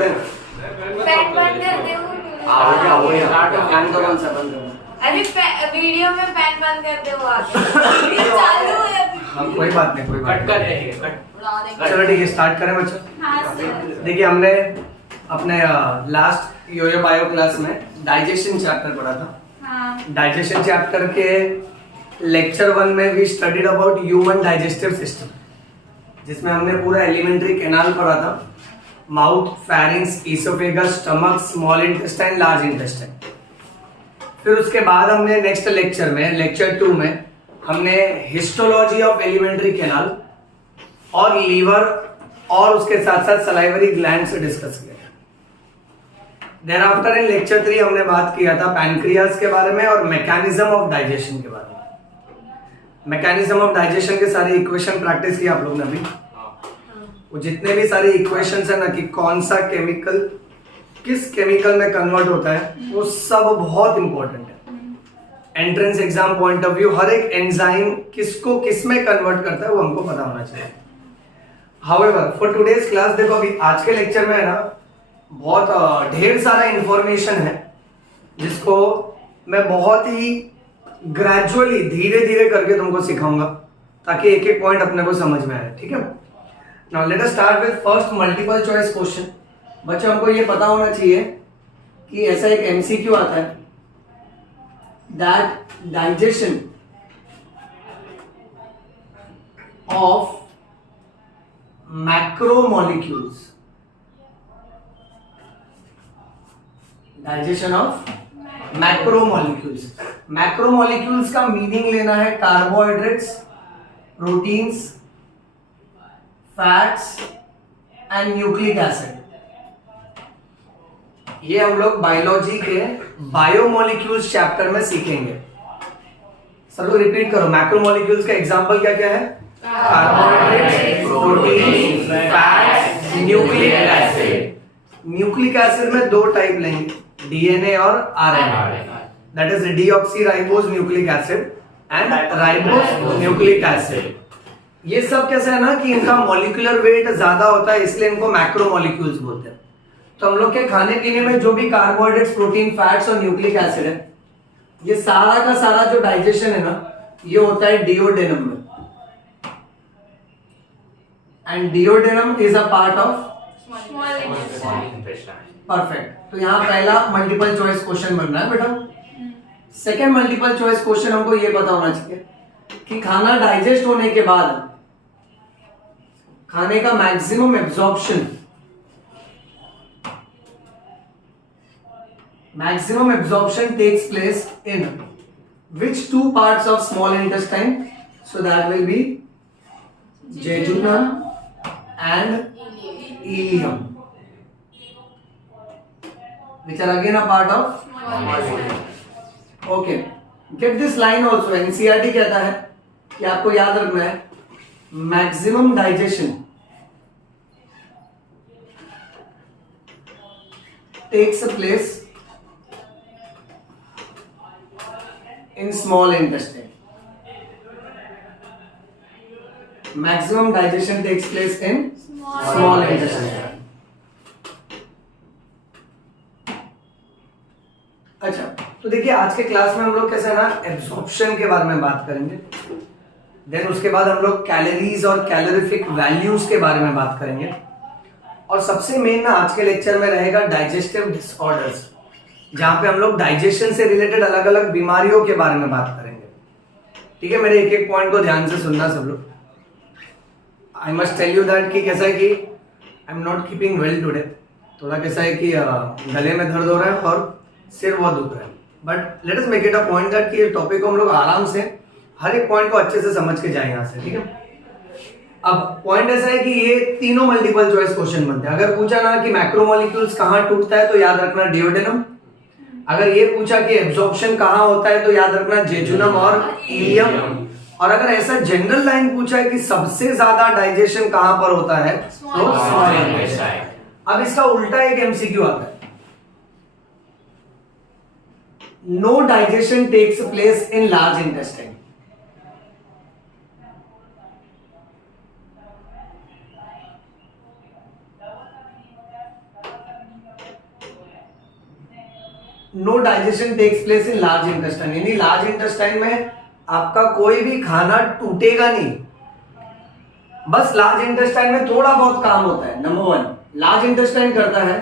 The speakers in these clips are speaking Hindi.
दे। फैन बंद कर दे वो। वो फैन तो कौन सा बंद करना? अरे वीडियो में फैन बंद कर दे वो आगे। ये चालू है अभी। कोई बात नहीं, कोई बात कट कर देंगे, कट। चलो ठीक है, स्टार्ट करें बच्चों। हाँ सर। देखिए हमने अपने लास्ट योयो बायो क्लास में डाइजेशन चैप्टर पढ़ा था। हाँ। डाइजेशन चैप्टर के लेक्चर 1 में we studied about human digestive system, जिसमें हमने पूरा एलिमेंट्री कैनाल पढ़ा था। Mouth, pharynx, oesophagus, stomach, small intestine, large intestine. फिर उसके बाद हमने नेक्स्ट लेक्चर में, लेक्चर 2 में, हमने हिस्टोलॉजी ऑफ एलिमेंट्री कैनाल और लीवर और उसके साथ साथ सलाइवरी ग्लैंड से डिस्कस किया। देयर आफ्टर इन लेक्चर 3 हमने बात किया था पैनक्रियाज के बारे में और मैकेनिज्म ऑफ डाइजेशन के बारे में। मैकेनिज्म ऑफ डाइजेशन के सारे इक्वेशन प्रैक्टिस किया आप लोग ने अभी। वो जितने भी सारे इक्वेशंस है ना कि कौन सा केमिकल किस केमिकल में कन्वर्ट होता है, वो सब बहुत इंपॉर्टेंट है। Entrance exam point of view हर एक एंजाइम किसको किस में कन्वर्ट करता है वो हमको पता होना चाहिए। हाउएवर फॉर टुडेज क्लास, देखो अभी आज के लेक्चर में है ना बहुत ढेर सारा इंफॉर्मेशन है जिसको मैं बहुत ही ग्रेजुअली धीरे धीरे करके तुमको सिखाऊंगा ताकि एक एक पॉइंट अपने को समझ में आए। ठीक है, now let us start with first multiple choice question. बच्चों हमको ये पता होना चाहिए कि ऐसा एक एमसीक्यू आता है that digestion of macromolecules, digestion of macromolecules. Macromolecules का मीनिंग लेना है carbohydrates, proteins, fats and nucleic acid. ये हम लोग बायोलॉजी के बायोमोलिक्यूल्स चैप्टर में सीखेंगे। सब लोग रिपीट करो, मैक्रोमोलिक्यूल्स का एग्जांपल क्या क्या है? Carbohydrates, protein, fats, nucleic acid. Nucleic acid में दो टाइप लेंगे, डीएनए और RNA. That is deoxyribose nucleic acid and ribose nucleic acid. ये सब कैसा है ना कि इनका मॉलिक्यूलर वेट ज्यादा होता है, इसलिए इनको मैक्रोमोलिक्यूल्स बोलते हैं। तो हम लोग के खाने पीने में जो भी कार्बोहाइड्रेट्स, प्रोटीन, फैट्स और न्यूक्लिक एसिड है, ये सारा का सारा जो डाइजेशन है ना, ये होता है डिओडेनम में। And duodenum is a part of perfect. तो यहाँ पहला मल्टीपल चॉइस क्वेश्चन बन रहा है बेटा। सेकेंड मल्टीपल चॉइस क्वेश्चन हमको ये पता होना चाहिए कि खाना डाइजेस्ट होने के बाद खाने का maximum absorption, maximum absorption takes place in which two parts of small intestine? So that will be jejunum and ileum, which are again a part of small intestine. Okay, get this line also. NCERT कहता है कि आपको याद रखना है maximum digestion takes place in small intestine. Maximum digestion takes place in small intestine. अच्छा, तो देखिए आज के क्लास में हम लोग कैसे ना एब्जॉर्प्शन के बारे में बात करेंगे। देन उसके बाद हम लोग कैलोरीज और कैलोरीफिक वैल्यूज के बारे में बात करेंगे। और सबसे मेन ना आज के लेक्चर में रहेगा डाइजेस्टिव डिसऑर्डर्स, जहां पे हम लोग डाइजेशन से रिलेटेड अलग अलग बीमारियों के बारे में बात करेंगे। ठीक है, मेरे एक एक पॉइंट को ध्यान से सुनना सब लोग। I must tell you that कि कैसा है कि I am not keeping well today. थोड़ा कैसा है कि गले में दर्द हो रहा है और सिर बहुत दुख रहा है। But let us make it a point that कि टॉपिक को हम लोग आराम से हर एक पॉइंट को अच्छे से समझ के जाए यहाँ से। ठीक है, अब पॉइंट ऐसा है कि ये तीनों मल्टीपल चॉइस क्वेश्चन बनते हैं। अगर पूछा ना कि मैक्रोमोलिक्यूल्स कहाँ टूटता है तो याद रखना डिओडेनम। अगर ये पूछा कि एब्जॉर्प्शन कहाँ होता है तो याद रखना जेजुनम और इलियम। और अगर ऐसा जनरल लाइन पूछा है कि सबसे ज्यादा डाइजेशन कहां पर होता है तो स्मॉल इंटेस्टाइन। अब इसका उल्टा एक एमसीक्यू आता है, no digestion takes place in large intestine. No digestion takes place in large intestine, यानी लार्ज इंटेस्टाइन में आपका कोई भी खाना टूटेगा नहीं, बस लार्ज इंटेस्टाइन में थोड़ा बहुत काम होता है। नंबर 1, लार्ज इंटेस्टाइन करता है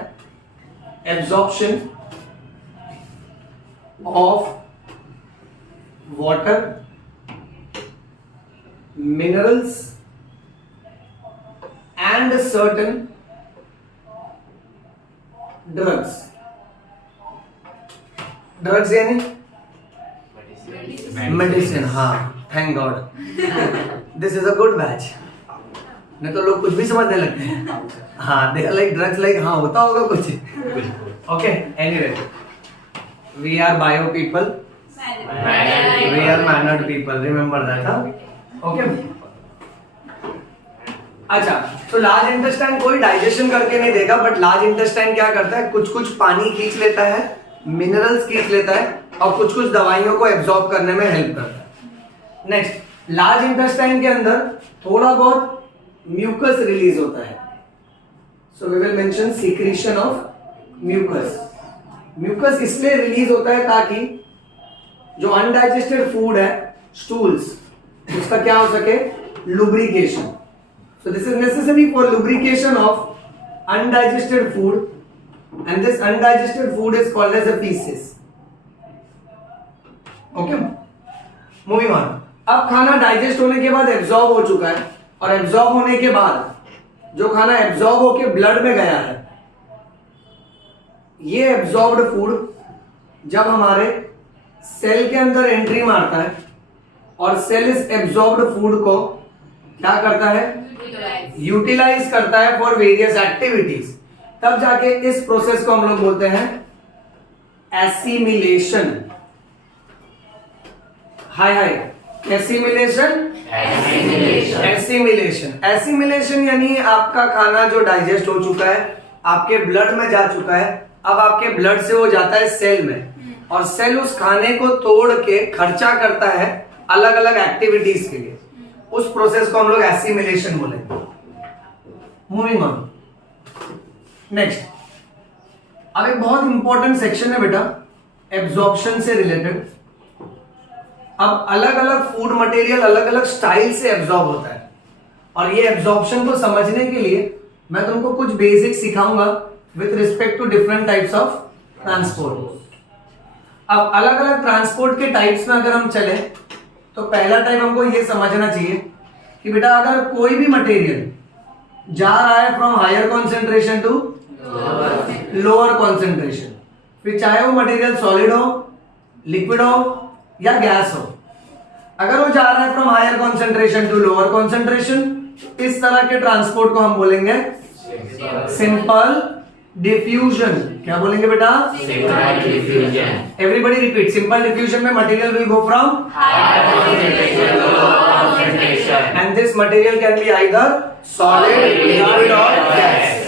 absorption of water, minerals and certain drugs. Drugs यानी मेडिसिन। हाँ, thank God, this is a good batch, नहीं तो लोग कुछ भी समझने लगते हैं। हाँ, दे लाइक ड्रग्स, लाइक हाँ होता होगा कुछ। Okay, anyway, we are bio people, we are mannered people, remember that. Okay, अच्छा, तो लार्ज इंटेस्टाइन कोई डाइजेशन करके नहीं देगा, बट लार्ज इंटेस्टाइन क्या करता है, कुछ कुछ पानी खींच लेता है, मिनरल्स खींच लेता है, और कुछ कुछ दवाइयों को एब्जॉर्ब करने में हेल्प करता है। नेक्स्ट, लार्ज इंटेस्टाइन के अंदर थोड़ा बहुत म्यूकस रिलीज होता है, so we will mention secretion of mucus. Mucus इसलिए रिलीज होता है ताकि जो अनडाइजेस्टेड फूड है, स्टूल्स, उसका क्या हो सके, lubrication. So this is necessary for lubrication of undigested food, and this undigested food is called as a feces. Okay, moving on. अब खाना डाइजेस्ट होने के बाद एब्जॉर्ब हो चुका है, और एब्जॉर्ब होने के बाद जो खाना एब्जॉर्ब होके ब्लड में गया है, ये एब्जॉर्ब्ड फूड जब हमारे सेल के अंदर एंट्री मारता है, और सेल इस एब्जॉर्ब्ड फूड को क्या करता है, यूटिलाइज करता है फॉर वेरियस एक्टिविटीज, तब जाके इस प्रोसेस को हम लोग बोलते हैं एसिमिलेशन। हाय हाय, एसिमिलेशन, एसिमिलेशन। एसिमिलेशन यानी आपका खाना जो डाइजेस्ट हो चुका है, आपके ब्लड में जा चुका है, अब आपके ब्लड से वो जाता है सेल में, और सेल उस खाने को तोड़ के खर्चा करता है अलग अलग एक्टिविटीज के लिए, उस प्रोसेस को हम लोग एसिमिलेशन बोलेंगे। मूविंग ऑन, नेक्स्ट, अब एक बहुत इंपॉर्टेंट सेक्शन है बेटा एब्जॉर्प्शन से रिलेटेड। अब अलग अलग फूड मटेरियल अलग अलग स्टाइल से एब्जॉर्ब होता है, और ये एब्जॉर्प्शन को समझने के लिए मैं तुमको कुछ बेसिक सिखाऊंगा with respect to different types of transport. अब अलग अलग ट्रांसपोर्ट के टाइप्स में अगर हम चले, तो पहला टाइप हमको ये समझना चाहिए कि बेटा अगर कोई भी मटेरियल जा रहा है from higher concentration to lower concentration, फिर चाहे वो मटेरियल सॉलिड हो, लिक्विड हो या गैस हो, अगर वो जा रहा है from higher concentration to lower concentration, इस तरह के ट्रांसपोर्ट को हम बोलेंगे सिंपल डिफ्यूजन। क्या बोलेंगे बेटा? Simple diffusion. Everybody repeat, simple diffusion में material will go from higher concentration to lower concentration, and this material can be either solid, liquid और गैस।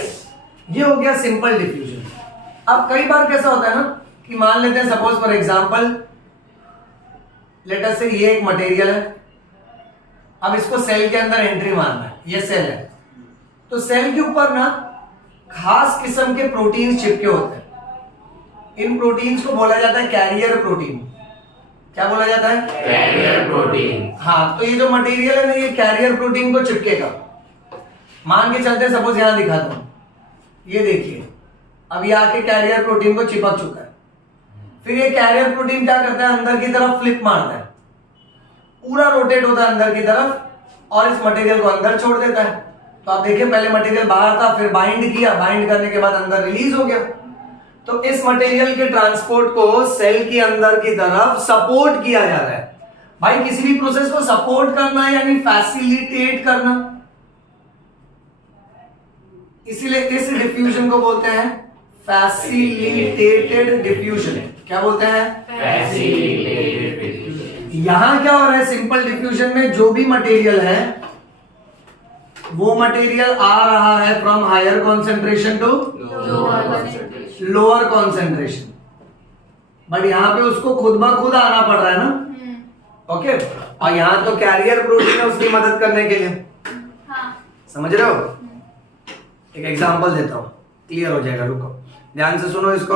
ये हो गया सिंपल डिफ्यूजन। अब कई बार कैसा होता है ना कि मान लेते हैं suppose for example let us से ये एक मटेरियल है, अब इसको सेल के अंदर एंट्री मारना है, ये सेल है, तो सेल के ऊपर ना खास किस्म के प्रोटीन्स चिपके होते हैं। इन प्रोटीन्स को बोला जाता है कैरियर प्रोटीन। क्या बोला जाता है? Carrier protein. हाँ, तो ये जो मटेरियल है ना, ये कैरियर प्रोटीन को चिपकेगा। मान के चलते सपोज यहां दिखाता हूं, ये देखिए, अब ये आके कैरियर प्रोटीन को चिपक चुका है। फिर ये कैरियर प्रोटीन क्या करता है, अंदर की तरफ फ्लिप मारता है, पूरा रोटेट होता है अंदर की तरफ, और इस मटेरियल को अंदर छोड़ देता है। तो आप देखिए, पहले मटेरियल बाहर था, फिर बाइंड किया, बाइंड करने के बाद अंदर रिलीज हो गया। तो इस मटेरियल के ट्रांसपोर्ट को सेल के अंदर की तरफ सपोर्ट किया जा रहा है। भाई, किसी भी प्रोसेस को सपोर्ट करना यानी फैसिलिटेट करना, इसीलिए इस डिफ्यूजन को बोलते हैं फैसिलिटेटेड डिफ्यूजन। क्या बोलते हैं? Facilitated diffusion. यहां क्या हो रहा है, सिंपल डिफ्यूजन में जो भी मटेरियल है वो मटेरियल आ रहा है from higher concentration to lower concentration, but यहां पे उसको खुद ब खुद आना पड़ रहा है ना। ओके, और यहां तो कैरियर प्रोटीन है उसकी मदद करने के लिए। समझ रहे हो? एक एग्जांपल देता हूं, क्लियर हो जाएगा। रुको, ध्यान से सुनो इसको।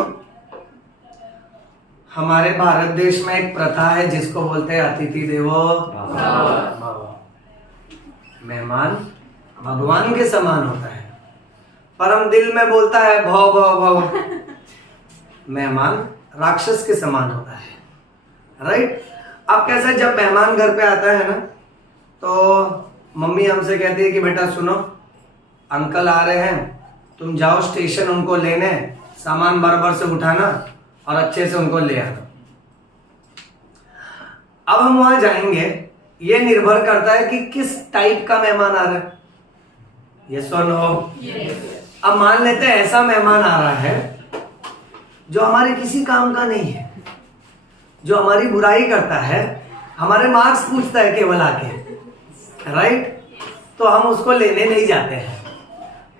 हमारे भारत देश में एक प्रथा है जिसको बोलते हैं अतिथि देवो भव। मेहमान भगवान के समान होता है, पर हम दिल में बोलता है भव भव भव। मेहमान राक्षस के समान होता है, राइट। अब कैसा, जब मेहमान घर पे आता है ना, तो मम्मी हमसे कहती है कि बेटा सुनो, अंकल आ रहे हैं, तुम जाओ स्टेशन उनको लेने, सामान बराबर से उठाना और अच्छे से उनको ले आना। अब हम वहां जाएंगे, ये निर्भर करता है कि किस टाइप का मेहमान आ रहा है। यस और नो? अब मान लेते हैं ऐसा मेहमान आ रहा है जो हमारे किसी काम का नहीं है, जो हमारी बुराई करता है, हमारे मार्क्स पूछता है केवल आके, राइट। तो हम उसको लेने नहीं जाते हैं।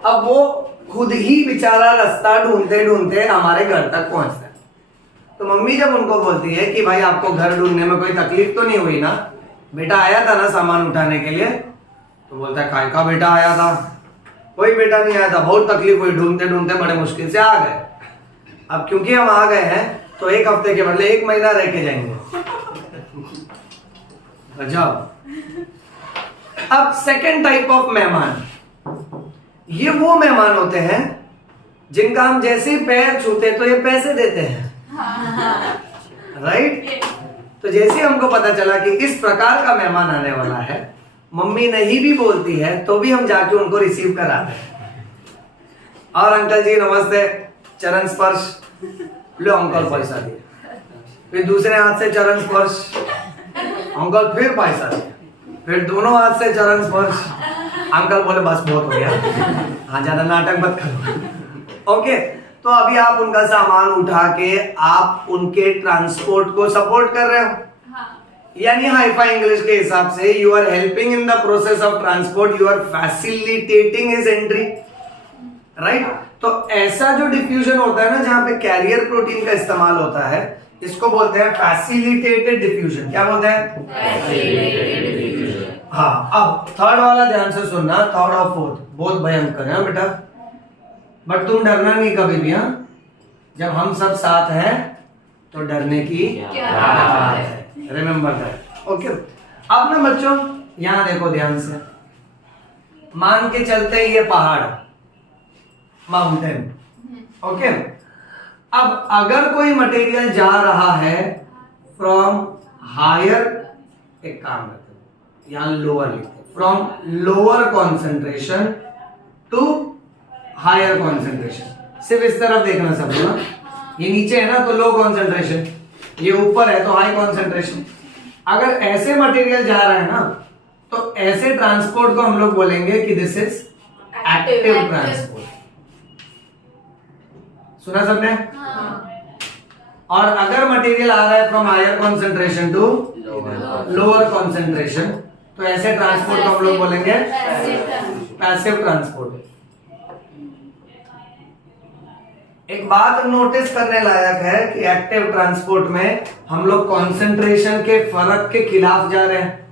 अब वो खुद ही बेचारा रास्ता ढूंढते ढूंढते हमारे घर तक पहुंचता है। तो मम्मी जब उनको बोलती है कि भाई आपको घर ढूंढने में कोई तकलीफ तो नहीं हुई ना, बेटा आया था ना सामान उठाने के लिए, तो बोलता है काय का बेटा आया था, कोई बेटा नहीं आया था, बहुत तकलीफ हुई, ढूंढते ढूंढते बड़े मुश्किल से आ गए। अब क्योंकि हम आ गए हैं तो एक हफ्ते के बदले 1 महीना रह के जाएंगे। गजब। अब सेकंड टाइप ऑफ मेहमान, ये वो मेहमान होते हैं जिनका हम जैसे ही पैर छूते तो ये पैसे देते हैं, राइट। तो जैसे हमको पता चला कि इस प्रकार का मेहमान आने वाला है, मम्मी नहीं भी बोलती है तो भी हम जाके उनको रिसीव कराते हैं। और अंकल जी नमस्ते, चरण स्पर्श, लो अंकल पैसा दिए, फिर दूसरे हाथ से चरण स्पर्श, अंकल फिर पैसा दिए, फिर दोनों हाथ से चरण स्पर्श, अंकल बोले बस बहुत हो गया, हाँ ज्यादा नाटक मत करो। ओके, तो अभी आप उनका सामान उठा के आप उनके ट्रांसपोर्ट को सपोर्ट कर रहे हो, यानी हाईफाई इंग्लिश के हिसाब से you are helping in the process of transport, you are facilitating his entry, right. तो ऐसा जो डिफ्यूजन होता है ना, जहां पे कैरियर प्रोटीन का इस्तेमाल होता है, इसको बोलते हैं फैसिलिटेटेड डिफ्यूजन। क्या बोलते हैं? हाँ। अब थर्ड वाला ध्यान से सुनना, थर्ड और फोर्थ बहुत भयंकर है बेटा, बट तुम डरना नहीं कभी भी। हाँ, जब हम सब साथ हैं तो डरने की क्या बात है, रिमेंबर दैट। ओके, अब ना बच्चों यहां देखो ध्यान से, मान के चलते ये पहाड़, माउंटेन, ओके। अब अगर कोई मटेरियल जा रहा है फ्रॉम हायर, एक काम करते हैं यहां लोअर लिखते हैं, from lower concentration to higher concentration, सिर्फ इस तरफ देखना सब ना, ये नीचे है ना तो लो कॉन्सेंट्रेशन, ये ऊपर है तो हाई कॉन्सेंट्रेशन। अगर ऐसे मटेरियल जा रहा है ना, तो ऐसे ट्रांसपोर्ट को हम लोग बोलेंगे कि दिस इज एक्टिव ट्रांसपोर्ट। सुना सबने? और अगर मटेरियल आ रहा है from higher concentration to lower concentration, तो ऐसे ट्रांसपोर्ट को हम लोग बोलेंगे पैसिव ट्रांसपोर्ट। एक बात नोटिस करने लायक है कि एक्टिव ट्रांसपोर्ट में हम लोग कॉन्सेंट्रेशन के फर्क के खिलाफ जा रहे हैं।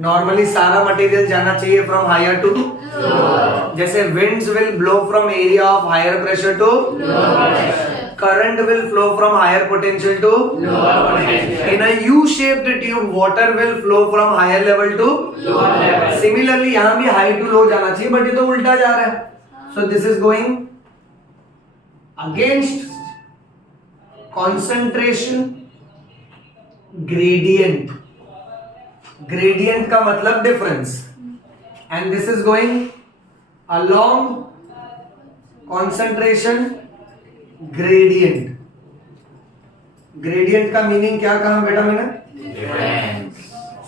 नॉर्मली सारा मटेरियल जाना चाहिए फ्रॉम हायर टू लोअर, जैसे winds will blow from area of higher pressure to lower pressure, current will flow from higher potential to lower potential, in a U-shaped tube water will flow from higher level to lower level। Similarly यहाँ भी high to low जाना चाहिए, बट ये तो उल्टा जा रहा है, so this is going against concentration gradient। gradient का मतलब difference, and this is going along concentration gradient। gradient का मीनिंग क्या कहा बेटा मैंने?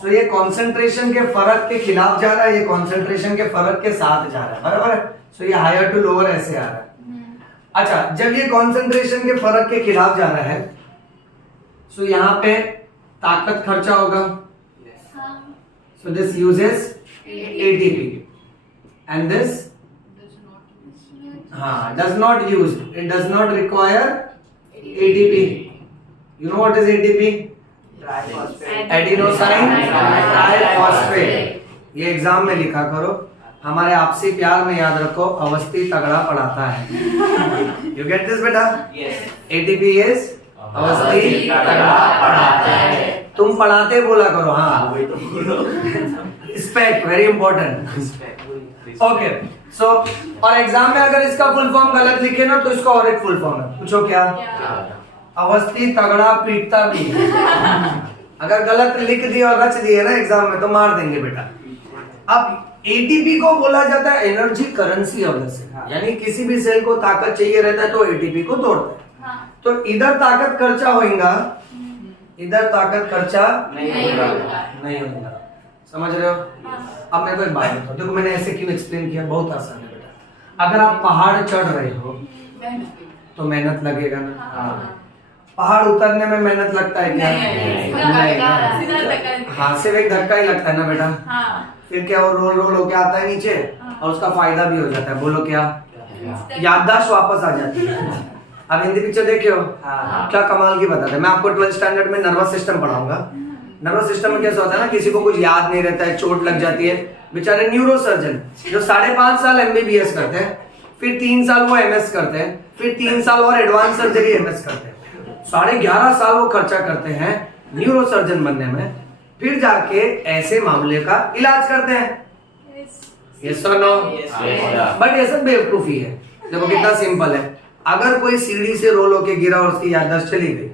सो ये कंसंट्रेशन के फर्क के खिलाफ जा रहा है, ये कंसंट्रेशन के फर्क के साथ जा रहा है, बराबर है। सो ये हायर टू लोअर ऐसे आ रहा है। अच्छा, जब ये कंसंट्रेशन के फर्क के खिलाफ जा रहा है, सो यहाँ पे ताकत खर्चा होगा, so this uses ATP and this does not use, it does not require ATP। you know what is ATP? Adenosine triphosphate. ये एग्जाम में लिखा करो, हमारे आपसी प्यार में याद रखो, अवस्थी तगड़ा पढ़ाता है। You get this बेटा? Yes। ATP is अवस्थी तगड़ा पढ़ाता है। तुम पढ़ाते बोला करो, हाँ वही तो बोलो। Respect very important. Okay so और एग्जाम में अगर इसका फुल फॉर्म गलत लिखे ना तो इसका और एक फुल फॉर्म है, पूछो क्या? अवस्थी तगड़ा पीटता भी। अगर गलत लिख दिया और रच दिए ना एग्जाम में तो मार देंगे बेटा। अब एटीपी को बोला जाता है energy currency of the cell, यानी किसी भी सेल को ताकत चाहिए रहता है तो एटीपी को तोड़ता है। तो इधर ताकत खर्चा होगा, इधर ताकत खर्चा नहीं होगा। समझ रहे हो? अब मेरे को एक बात बताओ, देखो मैंने ऐसे क्यों एक्सप्लेन किया, बहुत आसान है बेटा। अगर आप पहाड़ चढ़ रहे हो तो मेहनत लगेगा ना, पहाड़ उतरने में मेहनत लगता है क्या? नहीं। हाँ सिर्फ एक धक्का ही लगता है ना बेटा, फिर क्या वो रोल रोल होके आता है नीचे और उसका फायदा भी हो जाता है। बोलो क्या? याददाश्त वापस आ जाती है। अब हिंदी पिक्चर देखे हो? क्या कमाल की बताते हैं। मैं आपको 12th स्टैंडर्ड में नर्वस सिस्टम पढ़ाऊंगा। नर्वस सिस्टम में कैसा होता है ना, किसी को कुछ याद नहीं रहता है, चोट लग जाती है, बेचारे न्यूरो सर्जन जो 5.5 साल MBBS करते हैं, फिर 3 साल वो MS करते हैं, फिर 3 साल और एडवांस सर्जरी MS करते हैं, 11.5 साल वो खर्चा करते हैं न्यूरो सर्जन बनने में, फिर जाके ऐसे मामले का इलाज करते हैं। यस और नो? बट ये सब बेवकूफी है। देखो कितना सिंपल है, अगर कोई सीढ़ी से रोल होके गिरा और उसकी याददाश्त चली गई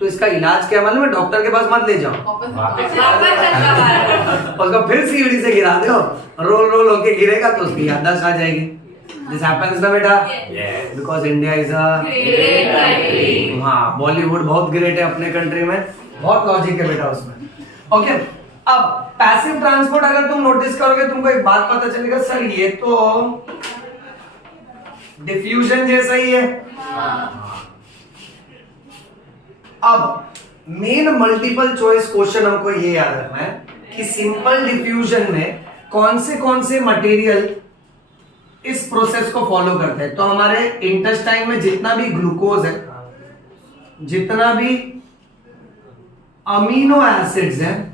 तो इसका इलाज क्या मालूम है? डॉक्टर के पास मत ले जाओ, उसको फिर सीढ़ी से गिरा दो, रोल रोल होके गिरेगा तो उसकी याददाश्त आ जाएगी। दिस हैपेंस ना बेटा, बिकॉज इंडिया इज अ, हाँ बॉलीवुड बहुत ग्रेट है अपने कंट्री में, बहुत लॉजिक है बेटा उसमें। ओके अब पैसिव ट्रांसपोर्ट अगर तुम नोटिस करोगे तुमको एक बात पता चलेगा, सर ये तो डिफ्यूजन जैसा ही है। अब मेन मल्टीपल चॉइस क्वेश्चन हमको ये याद रखना है कि सिंपल डिफ्यूजन में कौन से मटेरियल इस प्रोसेस को फॉलो करते हैं। तो हमारे इंटेस्टाइन में जितना भी ग्लूकोज है, जितना भी अमीनो एसिड्स हैं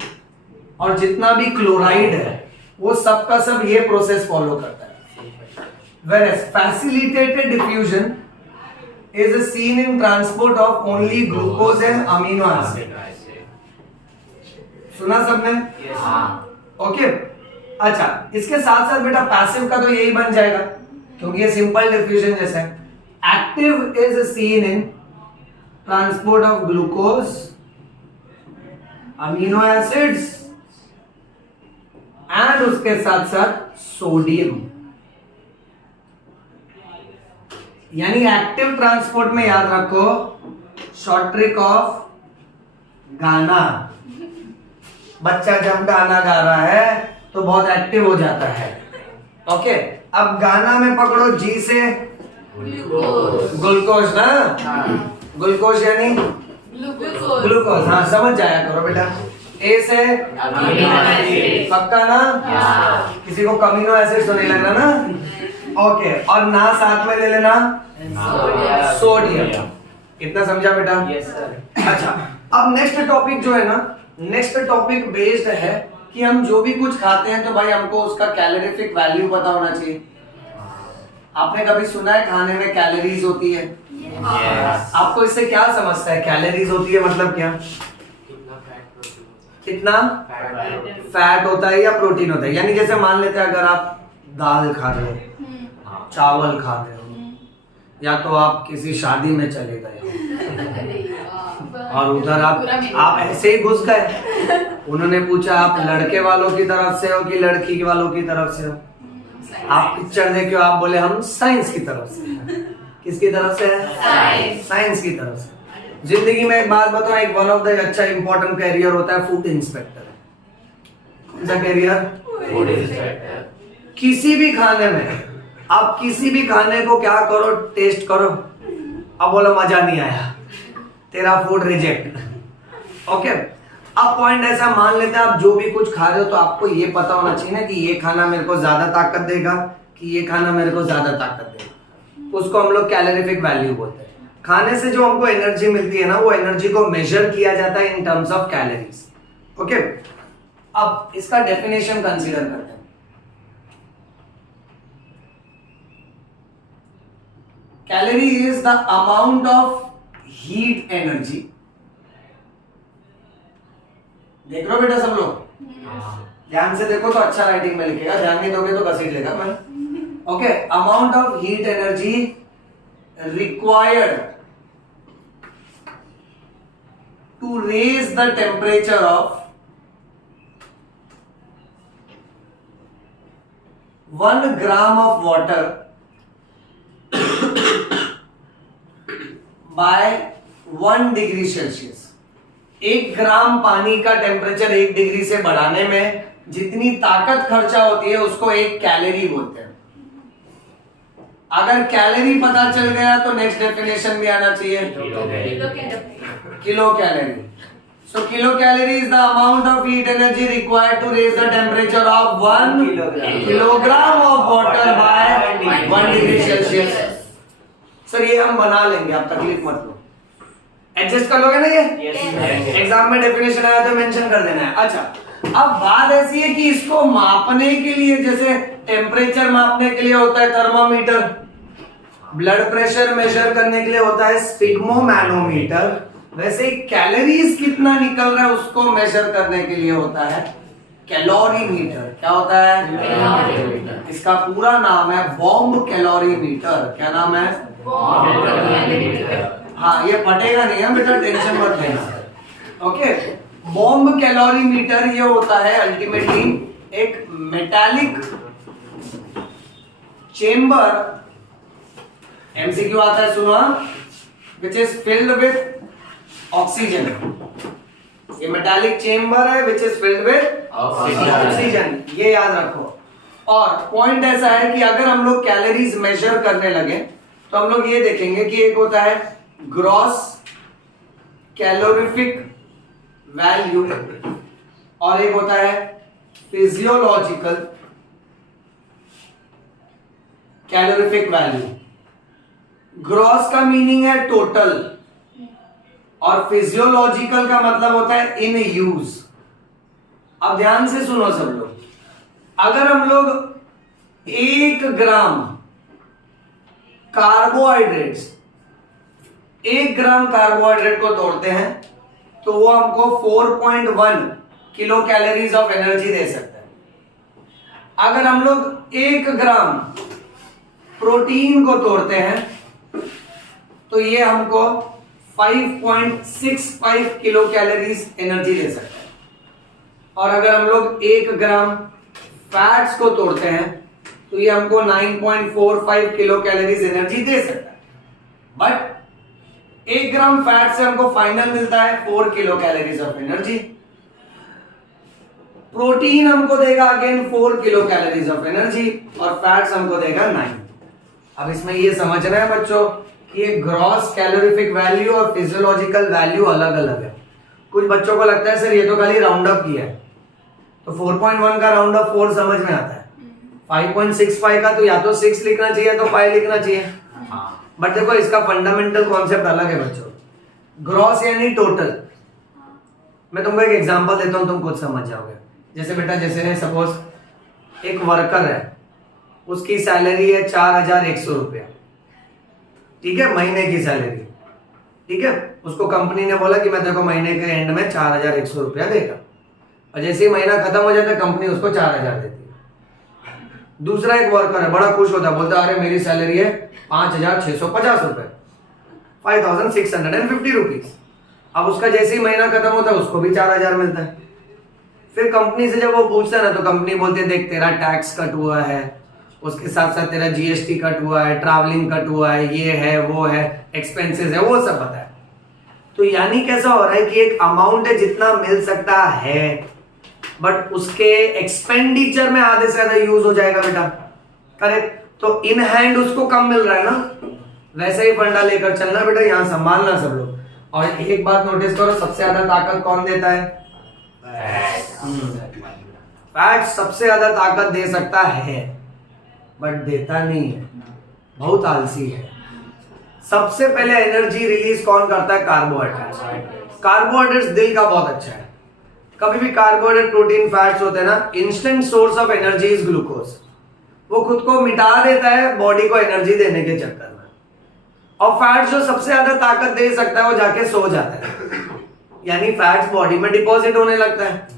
और जितना भी क्लोराइड है, वो सब का सब ये प्रोसेस फॉलो करता है। Whereas facilitated diffusion is seen in transport of only glucose and amino acid. सुना सबने? ओके अच्छा, इसके साथ साथ बेटा पैसिव का तो यही बन जाएगा क्योंकि ये सिंपल डिफ्यूजन जैसा है। Active is seen in transport of glucose, amino acids and उसके साथ साथ सोडियम। यानी एक्टिव ट्रांसपोर्ट में याद रखो शॉर्ट ट्रिक ऑफ गाना। बच्चा जब गाना गा रहा है तो बहुत एक्टिव हो जाता है। ओके अब गाना में पकड़ो जी से ग्लूकोज ना, ग्लूकोज यानी ग्लूकोज, हाँ समझ जाया करो बेटा। ए से पक्का ना, किसी को कमीनो एसिड तो नहीं लग रहा ना? ओके और ना साथ में ले लेना सोडियम। इतना समझा बेटा? Yes sir. अच्छा अब नेक्स्ट टॉपिक जो है ना, नेक्स्ट टॉपिक बेस्ड है कि हम जो भी कुछ खाते हैं तो भाई हमको उसका कैलोरीफिक वैल्यू पता होना चाहिए। आपने कभी सुना है खाने में कैलोरीज होती है? yes. आपको इससे क्या समझता है? कैलोरीज होती है मतलब क्या? कितना फैट होता है या प्रोटीन होता है। यानी जैसे मान लेते हैं अगर आप दाल खा रहे हो, चावल खा रहे हो, या तो आप किसी शादी में चले गए हो और उधर आप ऐसे ही घुस गए, उन्होंने पूछा आप लड़के वालों की तरफ से हो कि लड़की वालों की तरफ से हो, आप पिक्चर देखे हो, आप बोले हम साइंस की तरफ से। किसकी तरफ से है? साइंस की तरफ से। जिंदगी में एक बात बताओ, एक वन ऑफ द अच्छा इंपॉर्टेंट कैरियर होता है फूड इंस्पेक्टर। कौन सा कैरियर? Food inspector. किसी भी खाने में आप किसी भी खाने को क्या करो, टेस्ट करो, अब बोलो मजा नहीं आया, तेरा फूड रिजेक्ट। ओके अब पॉइंट ऐसा मान लेते हैं आप जो भी कुछ खा रहे हो तो आपको ये पता होना चाहिए ना कि ये खाना मेरे को ज्यादा ताकत देगा कि ये खाना मेरे को ज्यादा ताकत देगा। उसको हम लोग कैलोरीफिक वैल्यू बोलते हैं। खाने से जो हमको एनर्जी मिलती है ना, वो एनर्जी को मेजर किया जाता है in terms of calories. Okay अब इसका डेफिनेशन कंसीडर करते हैं। Calorie is the amount of heat energy, देख लो बेटा सब लोग, ध्यान से देखो तो अच्छा राइटिंग में लिखेगा, ध्यान नहीं दोगे तो घसीट लेगा मैं। Okay, amount of heat energy required to raise the temperature of 1 gram of water by 1 degree Celsius। 1 gram पानी का टेम्परेचर 1 डिग्री से बढ़ाने में जितनी ताकत खर्चा होती है उसको 1 कैलोरी बोलते हैं। अगर कैलोरी पता चल गया तो नेक्स्ट डेफिनेशन भी आना चाहिए, kilo calorie. So kilocalorie is the amount of heat energy required to raise the temperature of 1 kilogram of water by 1 degree Celsius। Sir ये हम बना लेंगे, आप तकलीफ मत लो, एडजस्ट कर लोगे ना ये? एग्जाम में डेफिनेशन आया तो मेंशन कर देना है। अच्छा, अब बात ऐसी है कि इसको मापने के लिए, जैसे टेम्परेचर मापने के लिए होता है थर्मामीटर, ब्लड प्रेशर मेजर करने के लिए होता है स्फिग्मोमैनोमीटर, वैसे ही कैलोरीज कितना निकल रहा है उसको मेजर करने के लिए होता है कैलोरीमीटर। क्या होता है? इसका पूरा नाम है बॉम्ब कैलोरीमीटर। क्या नाम है? हाँ, ये फटेगा नहीं है बेटा, टेंशन मत लेना। ओके, बॉम्ब कैलोरीमीटर ये होता है अल्टीमेटली एक मेटालिक चेंबर, एमसीक्यू आता है सुनो, which is filled with oxygen. ये मेटालिक चेंबर है which is filled with oxygen, ये याद रखो। और पॉइंट ऐसा है कि अगर हम लोग कैलोरीज मेजर करने लगे तो हम लोग ये देखेंगे कि एक होता है ग्रॉस कैलोरीफिक वैल्यू और एक होता है फिजियोलॉजिकल कैलोरीफिक वैल्यू। ग्रॉस का मीनिंग है टोटल और फिजियोलॉजिकल का मतलब होता है इन यूज। अब ध्यान से सुनो सब लोग, अगर हम लोग 1 ग्राम कार्बोहाइड्रेट्स, 1 ग्राम कार्बोहाइड्रेट को तोड़ते हैं तो वो हमको 4.1 किलो कैलोरीज ऑफ एनर्जी दे सकता है। अगर हम लोग 1 ग्राम प्रोटीन को तोड़ते हैं तो ये हमको 5.65 किलो कैलोरीज एनर्जी दे सकता है। और अगर हम लोग 1 ग्राम फैट्स को तोड़ते हैं तो ये हमको 9.45 किलो कैलोरीज एनर्जी दे सकता है। बट 1 ग्राम फैट से हमको फाइनल मिलता है 4 kilo calories of energy. Protein हमको देगा again 4 kilo calories of energy और फैट्स हमको देगा 9। अब इसमें ये समझना है बच्चों कि ये ग्रॉस कैलोरीफिक वैल्यू और फिजियोलॉजिकल वैल्यू अलग अलग है। कुछ बच्चों को लगता है सर ये तो खाली राउंड अप किया है, तो 4.1 का राउंड अप 4 समझ में आता है, 5.65 का तो या तो 6 लिखना चाहिए तो 5 लिखना चाहिए। बट देखो इसका फंडामेंटल कॉन्सेप्ट अलग है बच्चों। ग्रॉस यानी टोटल। मैं तुमको एक एग्जांपल देता हूं, तुम खुद समझ जाओगे। जैसे बेटा, जैसे सपोज एक वर्कर है, उसकी सैलरी है 4100 रुपया, ठीक है, महीने की सैलरी, ठीक है। उसको कंपनी ने बोला कि मैं तेरे को महीने के एंड में 4100 रुपया देगा, और जैसे ही महीना खत्म हो जाता है कंपनी उसको 4000 देती है। दूसरा एक वर्कर है, बड़ा खुश होता है, बोलता है अरे मेरी सैलरी है 5650 रुपए, 5650 रुपीज। अब उसका जैसे ही महीना खत्म होता है उसको भी 4000 मिलता है। फिर कंपनी से जब वो पूछता है ना तो कंपनी बोलती है देख तेरा टैक्स कट हुआ है, उसके साथ साथ तेरा जीएसटी कट हुआ है, ट्रैवलिंग कट हुआ है, ये है वो है, एक्सपेंसेस है, वो सब पता है। तो यानी कैसा हो रहा है कि एक अमाउंट है जितना मिल सकता है, बट उसके एक्सपेंडिचर में आधे से ज्यादा यूज हो जाएगा बेटा, करेक्ट। तो इन हैंड उसको कम मिल रहा है ना, वैसे ही फंडा लेकर चलना बेटा, यहां संभालना सब लोग। और एक बात नोटिस करो, सबसे ज्यादा ताकत कौन देता है? फैट सबसे ज्यादा ताकत दे सकता है बट देता नहीं है, बहुत आलसी है। सबसे पहले एनर्जी रिलीज कौन करता है? कार्बोहाइड्रेट्स। कार्बोहाइड्रेट्स दिल का बहुत अच्छा है। कभी भी कार्बोहाइड्रेट, प्रोटीन, फैट्स होते हैं ना, instant source of energy is glucose. वो खुद को मिटा देता है बॉडी को एनर्जी देने के चक्कर में। और फैट्स जो सबसे ज्यादा ताकत दे सकता है वो जाके सो जाता है, यानी फैट्स बॉडी में डिपॉजिट होने लगता है,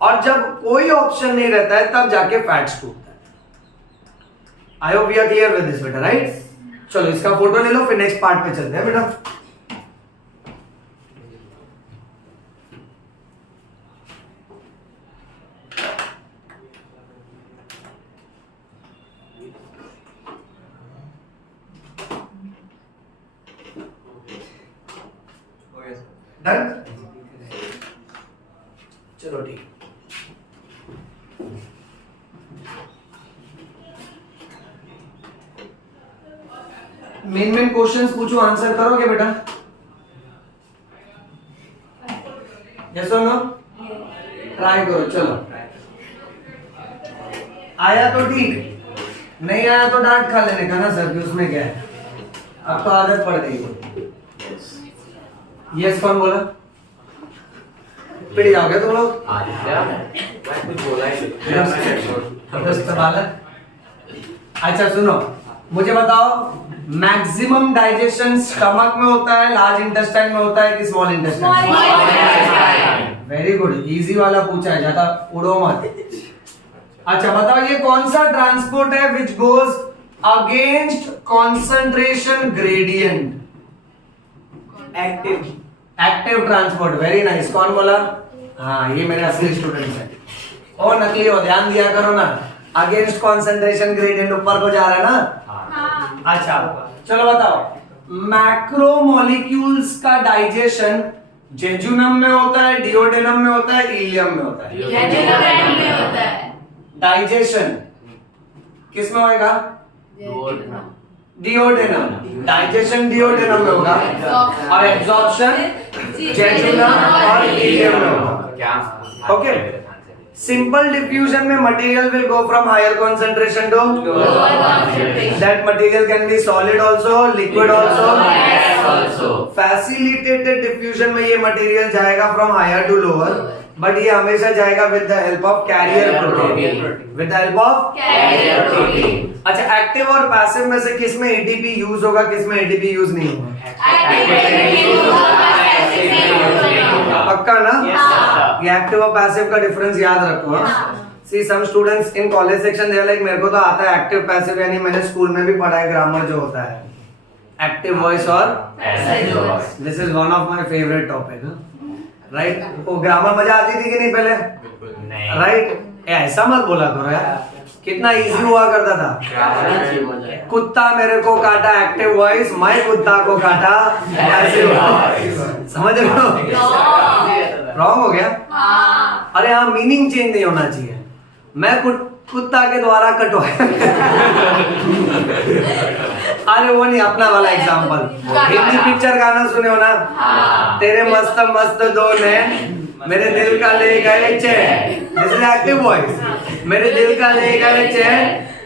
और जब कोई ऑप्शन नहीं रहता है तब जाके फैट्स टूटता है। I hope we are clear with this बेटा, राइट? चलो इसका फोटो ले लो, फिर नेक्स्ट पार्ट पे चलते हैं बेटा। डन? चलो ठीक। मेन क्वेश्चंस पूछो, आंसर करोगे बेटा? यस और नो? ट्राई करो। चलो, आया तो ठीक, नहीं आया तो डांट खा लेने का ना सर कि उसमें क्या है, अब तो आदत पड़ गई। यस कौन बोला? पिट जाओगे तुम लोग। अच्छा सुनो, मुझे बताओ मैक्सिमम डाइजेशन स्टमक में होता है, लार्ज इंटेस्टाइन में होता है कि small intestine? Very good, easy वाला पूछा है, ज्यादा उड़ो मत। अच्छा बताओ ये कौन सा ट्रांसपोर्ट है which goes against concentration gradient? Active transport. Very nice, कौन बोला? हाँ, ये मेरे असली स्टूडेंट्स हैं। ओ नकली हो, ध्यान दिया करो ना, अगेंस्ट कॉन्सेंट्रेशन ग्रेडियंट ऊपर को जा रहा है ना। हाँ। अच्छा चलो बताओ, मैक्रोमोलिक्यूल्स का डाइजेशन जेजुनम में होता है, डिओडेनम में होता है, इलियम में होता है? जेजुनम में होता है। डाइजेशन किस में होएगा? डिओडेनम। डाइजेशन डिओडेनम में होगा और एब्जॉर्प्शन जेजुनम और इलियम में होगा। ओके, सिंपल डिफ्यूजन में material will go from higher concentration to lower concentration. that material can be solid also, liquid also, Gas also. facilitated diffusion में ये मटेरियल जाएगा from higher to lower, but ये हमेशा जाएगा with the help of carrier protein, with the help of carrier protein. अच्छा, एक्टिव और पैसिव में से किस में एटीपी यूज होगा, किस में एटीपी यूज नहीं होगा? पक्का ना? ये एक्टिव और पैसिव का डिफरेंस याद रखो। See some students in college section they are like मेरे को तो आता है एक्टिव पैसिव, यानी मैंने स्कूल में भी पढ़ा है ग्रामर जो होता है एक्टिव वॉइस और this is one of my favourite topic, right? वो ग्रामर मजा आती थी कि नहीं पहले? राइट? ऐसा मत बोला करो यार, कितना इजी हुआ करता था। कुत्ता मेरे को काटा एक्टिव वॉइस, मैं कुत्ता को काटा पैसिव वॉइस। समझ रहे हो? रॉन्ग हो गया? हाँ। अरे हाँ, मीनिंग चेंज नहीं होना चाहिए। मैं कुत्ता के द्वारा कटवाया। अरे वो नहीं, अपना वाला एग्जांपल। हिंदी पिक्चर गाना सुने हो ना? तेरे मस्त मस्त दो नैन मेरे दिल का ले गए चैन, दिस इज एक्टिव वॉइस। मेरे दिल का ले गए चैन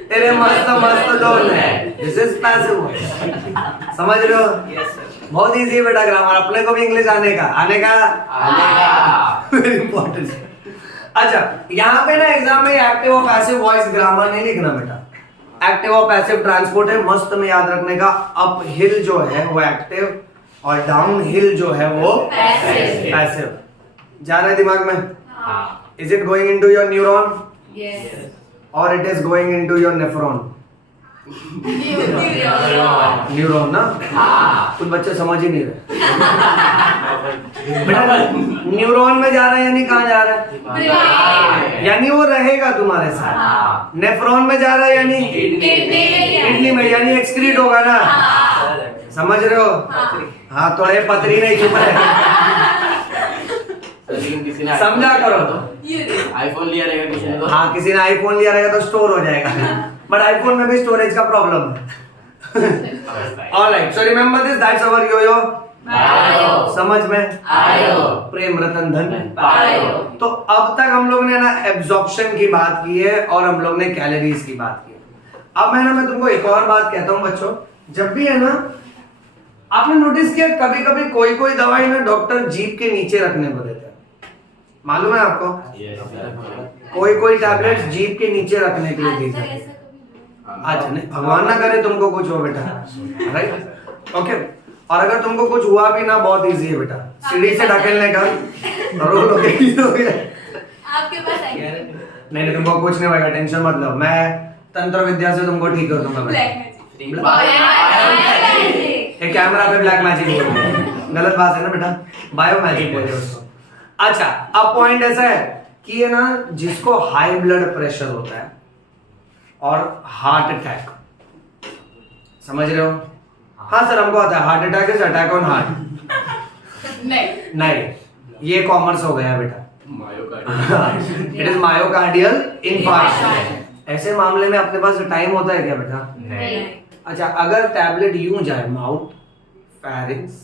तेरे मस्त मस्त दो नैन, दिस इज पैसिव वॉइस। समझ रहे हो? बहुत इजी है बेटा ग्रामर, अपने को भी इंग्लिश आने का वेरी इंपॉर्टेंट। अच्छा, यहाँ पे ना एग्जाम में एक्टिव और पैसिव वॉइस ग्रामर नहीं लिखना बेटा, एक्टिव और पैसिव ट्रांसपोर्ट है, मस्त में याद रखने का। अप हिल जो है वो एक्टिव और डाउन हिल जो है वो पैसिव। जा रहा है दिमाग में? Is it going into your neuron और it is going into your nephron? Neuron ना? कुछ बच्चे समझ ही नहीं रहे। बेटा न्यूरॉन में जा रहा है यानी कहाँ जा रहा है? यानी वो रहेगा तुम्हारे साथ। नेफ्रॉन में जा रहा है यानी किडनी में, यानी एक्सक्रीट होगा ना? समझ रहे हो? हाँ, थोड़े पतरी नहीं, चुप रहे। समझा करो। आईफोन लिया रहेगा किसी ने तो। हाँ, किसी ने आईफोन लिया रहेगा तो स्टोर हो जाएगा, बट आईफोन में भी स्टोरेज का प्रॉब्लम है। Alright, so remember this, that's our yoyo. समझ में आयो? प्रेम रतन धन पायो। तो अब तक हम लोग ने ना एब्जॉर्प्शन की बात की है और हम लोग ने कैलोरीज की बात की है। अब मैं तुमको एक और बात कहता हूँ बच्चों, जब भी है ना, आपने नोटिस किया कभी कभी कोई कोई दवाई ना डॉक्टर जीभ के नीचे रखने को देता है, मालूम है आपको? कोई कोई टैबलेट जीभ के नीचे रखने के लिए देता है। अच्छा नहीं, भगवान ना करे तुमको कुछ हो बेटा, राइट? ओके, और अगर तुमको कुछ हुआ भी ना, बहुत इजी है बेटा, सीढ़ी से ढकेलने का, रोल हो गया। आपके पास आएंगे। नहीं नहीं, तुमको कुछ नहीं होगा, टेंशन मत लो, मैं तंत्र विद्या से तुमको ठीक कर दूंगा ब्लैक बेटा। मैजिक। एक कैमरा पे ब्लैक मैजिक बोल गलत बात है ना बेटा, बायो मैजिक बोलते हैं उसको। अच्छा, अब पॉइंट ऐसा है कि ये ना, जिसको हाई ब्लड प्रेशर होता है और हार्ट अटैक, समझ रहे हो? हाँ सर, हमको आता है, heart attack is attack on heart. नहीं, ये कॉमर्स हो गया बेटा, इट इज मायोकार्डियल इनफार्क्शन। ऐसे मामले में अपने पास टाइम होता है क्या बेटा? नहीं। अच्छा, अगर टैबलेट यूं जाए, माउथ, फेरिंक्स,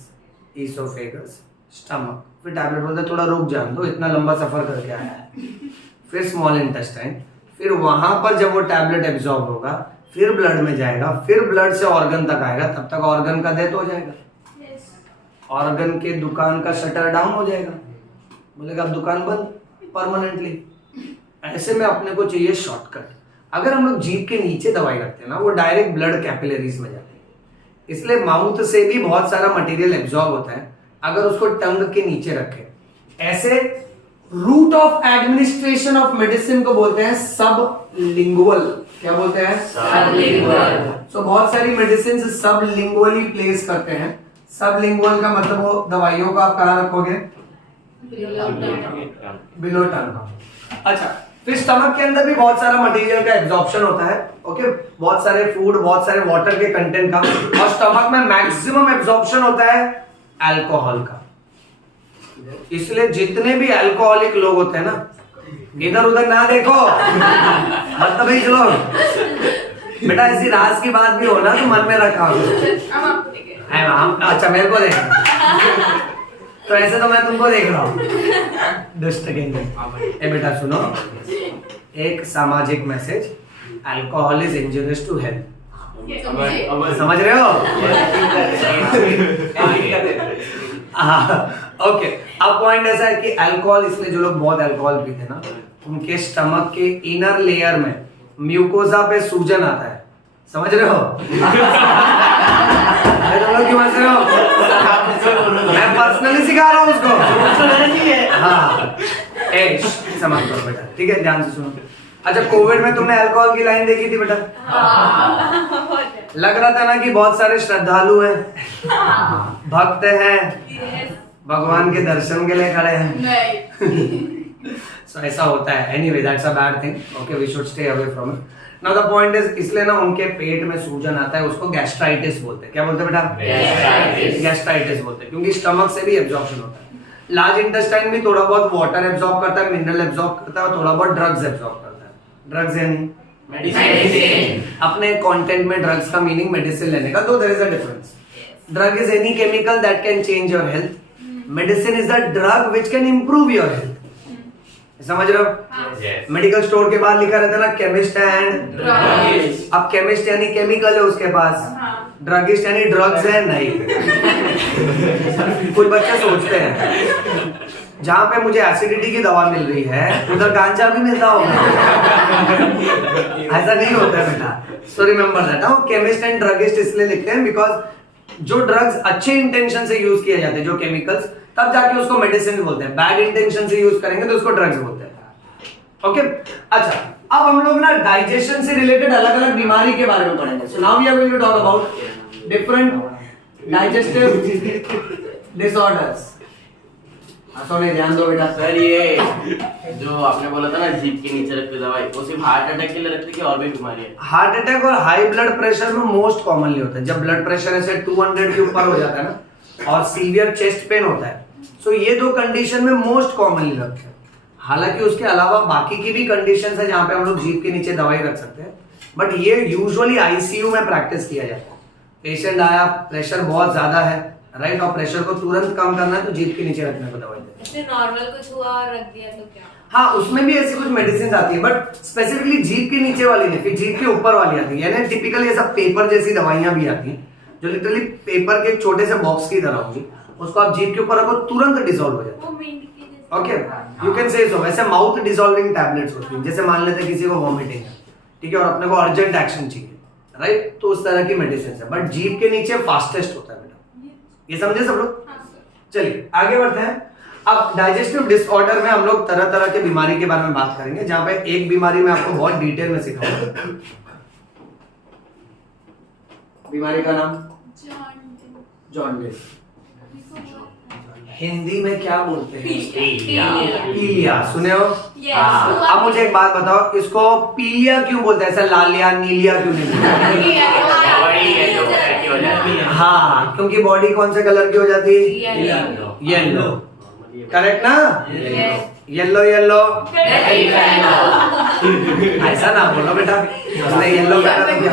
ईसोफेगस, स्टमक, फिर टैबलेट बोलते थोड़ा रुक जान दो, इतना लंबा सफर करके आया है, फिर स्मॉल इंटेस्टाइन, फिर वहां पर जब वो टैबलेट एब्जॉर्ब होगा, फिर ब्लड में जाएगा, फिर ब्लड से ऑर्गन तक आएगा, तब तक ऑर्गन का डेथ हो जाएगा, ऑर्गन के दुकान का शटर डाउन हो जाएगा, बोलेगा अब दुकान बंद परमानेंटली। ऐसे में अपने को चाहिए शॉर्टकट। अगर हम लोग जीभ के नीचे दवाई रखते हैं ना, वो डायरेक्ट ब्लड कैपिलरीज में जाती है, इसलिए माउथ से भी बहुत सारा मटेरियल एब्जॉर्ब होता है। अगर उसको टंग के नीचे रखे, ऐसे route of administration of medicine को बोलते हैं सब लिंगुअल। क्या बोलते हैं? सबलिंगुअल। तो बहुत सारी मेडिसिन सब लिंगुअली प्लेस करते हैं। सब लिंगुअल का मतलब वो दवाइयों का आप कहाँ रखोगे? बिलो टंग। अच्छा, फिर स्टमक के अंदर भी बहुत सारा मटेरियल का एब्जॉर्प्शन होता है। ओके, बहुत सारे फूड, बहुत सारे वाटर के कंटेंट का, और स्टमक में मैक्सिमम एब्जॉर्प्शन होता है अल्कोहल का। इसलिए जितने भी अल्कोहलिक लोग होते हैं ना, इधर उधर ना देखो, बदतमीज लोग बेटा, ऐसी राज की बात भी हो ना तो मन में रखा हम। अच्छा, मेरे को देख तो ऐसे तो मैं तुमको देख रहा हूँ दुष्ट कहेंगे। ए बेटा सुनो, एक सामाजिक message, alcohol is injurious to health. समझ रहे हो? ओके, अब पॉइंट ऐसा है कि अल्कोहल, इसलिए जो लोग बहुत अल्कोहल पीते हैं ना, उनके स्टमक के इनर लेयर में म्यूकोसा पे सूजन आता है। समझ रहे हो? तुम लोग क्यों हंस रहे हो? मैं पर्सनली सिखा रहा हूँ उसको। हाँ, समझ करो बेटा, ठीक है, ध्यान से सुनो। अच्छा, कोविड में तुमने अल्कोहल की लाइन देखी थी बेटा? लग रहा था ना कि बहुत सारे श्रद्धालु हैं, भक्त हैं, भगवान के दर्शन के लिए खड़े हैं। So, ऐसा होता है। Anyway, that's a bad thing. Okay, we should stay away from it. Now the point is, इसलिए ना उनके पेट में सूजन आता है, उसको गैस्ट्राइटिस बोलते हैं। क्या बोलते हैं बेटा? गैस्ट्राइटिस बोलते हैं, क्योंकि स्टमक से भी एब्जॉर्प्शन होता है। लार्ज इंटेस्टाइन भी थोड़ा बहुत वाटर एब्जॉर्ब करता है, मिनरल एब्जॉर्ब करता है, और थोड़ा बहुत ड्रग्स एब्जॉर्ब करता है। ड्रग्स यानी मेडिसिन। अपने कंटेंट में ड्रग्स का मीनिंग मेडिसिन लेने का, तो there is a difference. Drug is any chemical that can change your health, medicine is a drug which can improve your health. समझ रहे हो? मेडिकल स्टोर के बाद लिखा रहता है ना, केमिस्ट एंड ड्रगिस्ट। अब केमिस्ट यानी केमिकल है उसके पास, ड्रगिस्ट यानी ड्रग्स है नहीं। कुछ बच्चे सोचते हैं जहां पे मुझे एसिडिटी की दवा मिल रही है उधर गांजा भी मिलता होगा। ऐसा नहीं होता है बेटा। So remember that. Chemist and druggist इसलिए लिखते हैं बिकॉज जो ड्रग्स अच्छे इंटेंशन से यूज किए जाते हैं, जो केमिकल्स, तब जाके उसको मेडिसिन बोलते हैं। बैड इंटेंशन से यूज करेंगे तो उसको ड्रग्स बोलते हैं। ओके, अच्छा, अब हम लोग ना डाइजेशन से रिलेटेड अलग अलग बीमारी के बारे में पढ़ेंगे। So now we are going to talk about different digestive disorders. सोने ध्यान दो बेटा। सर, ये जो आपने बोला था ना जीभ के नीचे रखते दवाई, वो सिर्फ हार्ट अटैक के लिए रखते कि और भी बीमारी है? हार्ट अटैक और हाई ब्लड प्रेशर में मोस्ट कॉमनली होता है। जब ब्लड प्रेशर ऐसे 200 के ऊपर हो जाता है ना, और सीवियर चेस्ट पेन होता है, सो ये दो कंडीशन में मोस्ट कॉमनली रखते हैं। हालांकि उसके अलावा बाकी की भी कंडीशंस है जहां पे हम लोग जीभ के नीचे दवाई रख सकते हैं, बट ये यूजुअली आईसीयू में प्रैक्टिस किया जाता है। पेशेंट आया, प्रेशर बहुत ज्यादा है, राइट, और प्रेशर को तुरंत कम करना है तो जीभ के नीचे रखने को दवाई देते हैं। नॉर्मल कुछ हुआ और रख दिया तो क्या? हाँ, उसमें भी ऐसी कुछ मेडिसिन आती है, बट स्पेसिफिकली जीभ के नीचे वाली नहीं, फिर जीभ के ऊपर वाली आती है। यानी टिपिकल ये सब पेपर जैसी दवाइयां भी आती हैं, जो लिटरली पेपर के एक छोटे से बॉक्स की तरह होगी, उसको आप जीभ के ऊपर रखो, तुरंत डिसॉल्व हो जाता है। ओके, यू कैन से सो। वैसे माउथ डिसॉल्विंग टैबलेट्स होती हैं, जैसे मान लेते हैं किसी को वॉमिटिंग है, ठीक है, और अपने को अर्जेंट एक्शन चाहिए, राइट, तो उस तरह की मेडिसिन है, बट जीभ के नीचे फास्टेस्ट होता है। ये समझे सब लोग? चलिए आगे बढ़ते हैं। अब डाइजेस्टिव डिसऑर्डर में हम लोग तरह तरह के बीमारी के बारे में बात करेंगे, जहां पे एक बीमारी में आपको बहुत डिटेल में सिखाऊंगा। बीमारी का नाम जॉन्डिस। हिंदी में क्या बोलते हैं? पीलिया। सुने हो? अब मुझे एक बात बताओ, इसको पीलिया क्यों बोलते हैं? ऐसा लालिया नीलिया क्यों नहीं बोलते? हाँ, क्योंकि बॉडी कौन से कलर की हो जाती है? येलो। करेक्ट ना? Yellow yellow. ऐसा ना बोलो बेटा, उसने येलो कलर किया।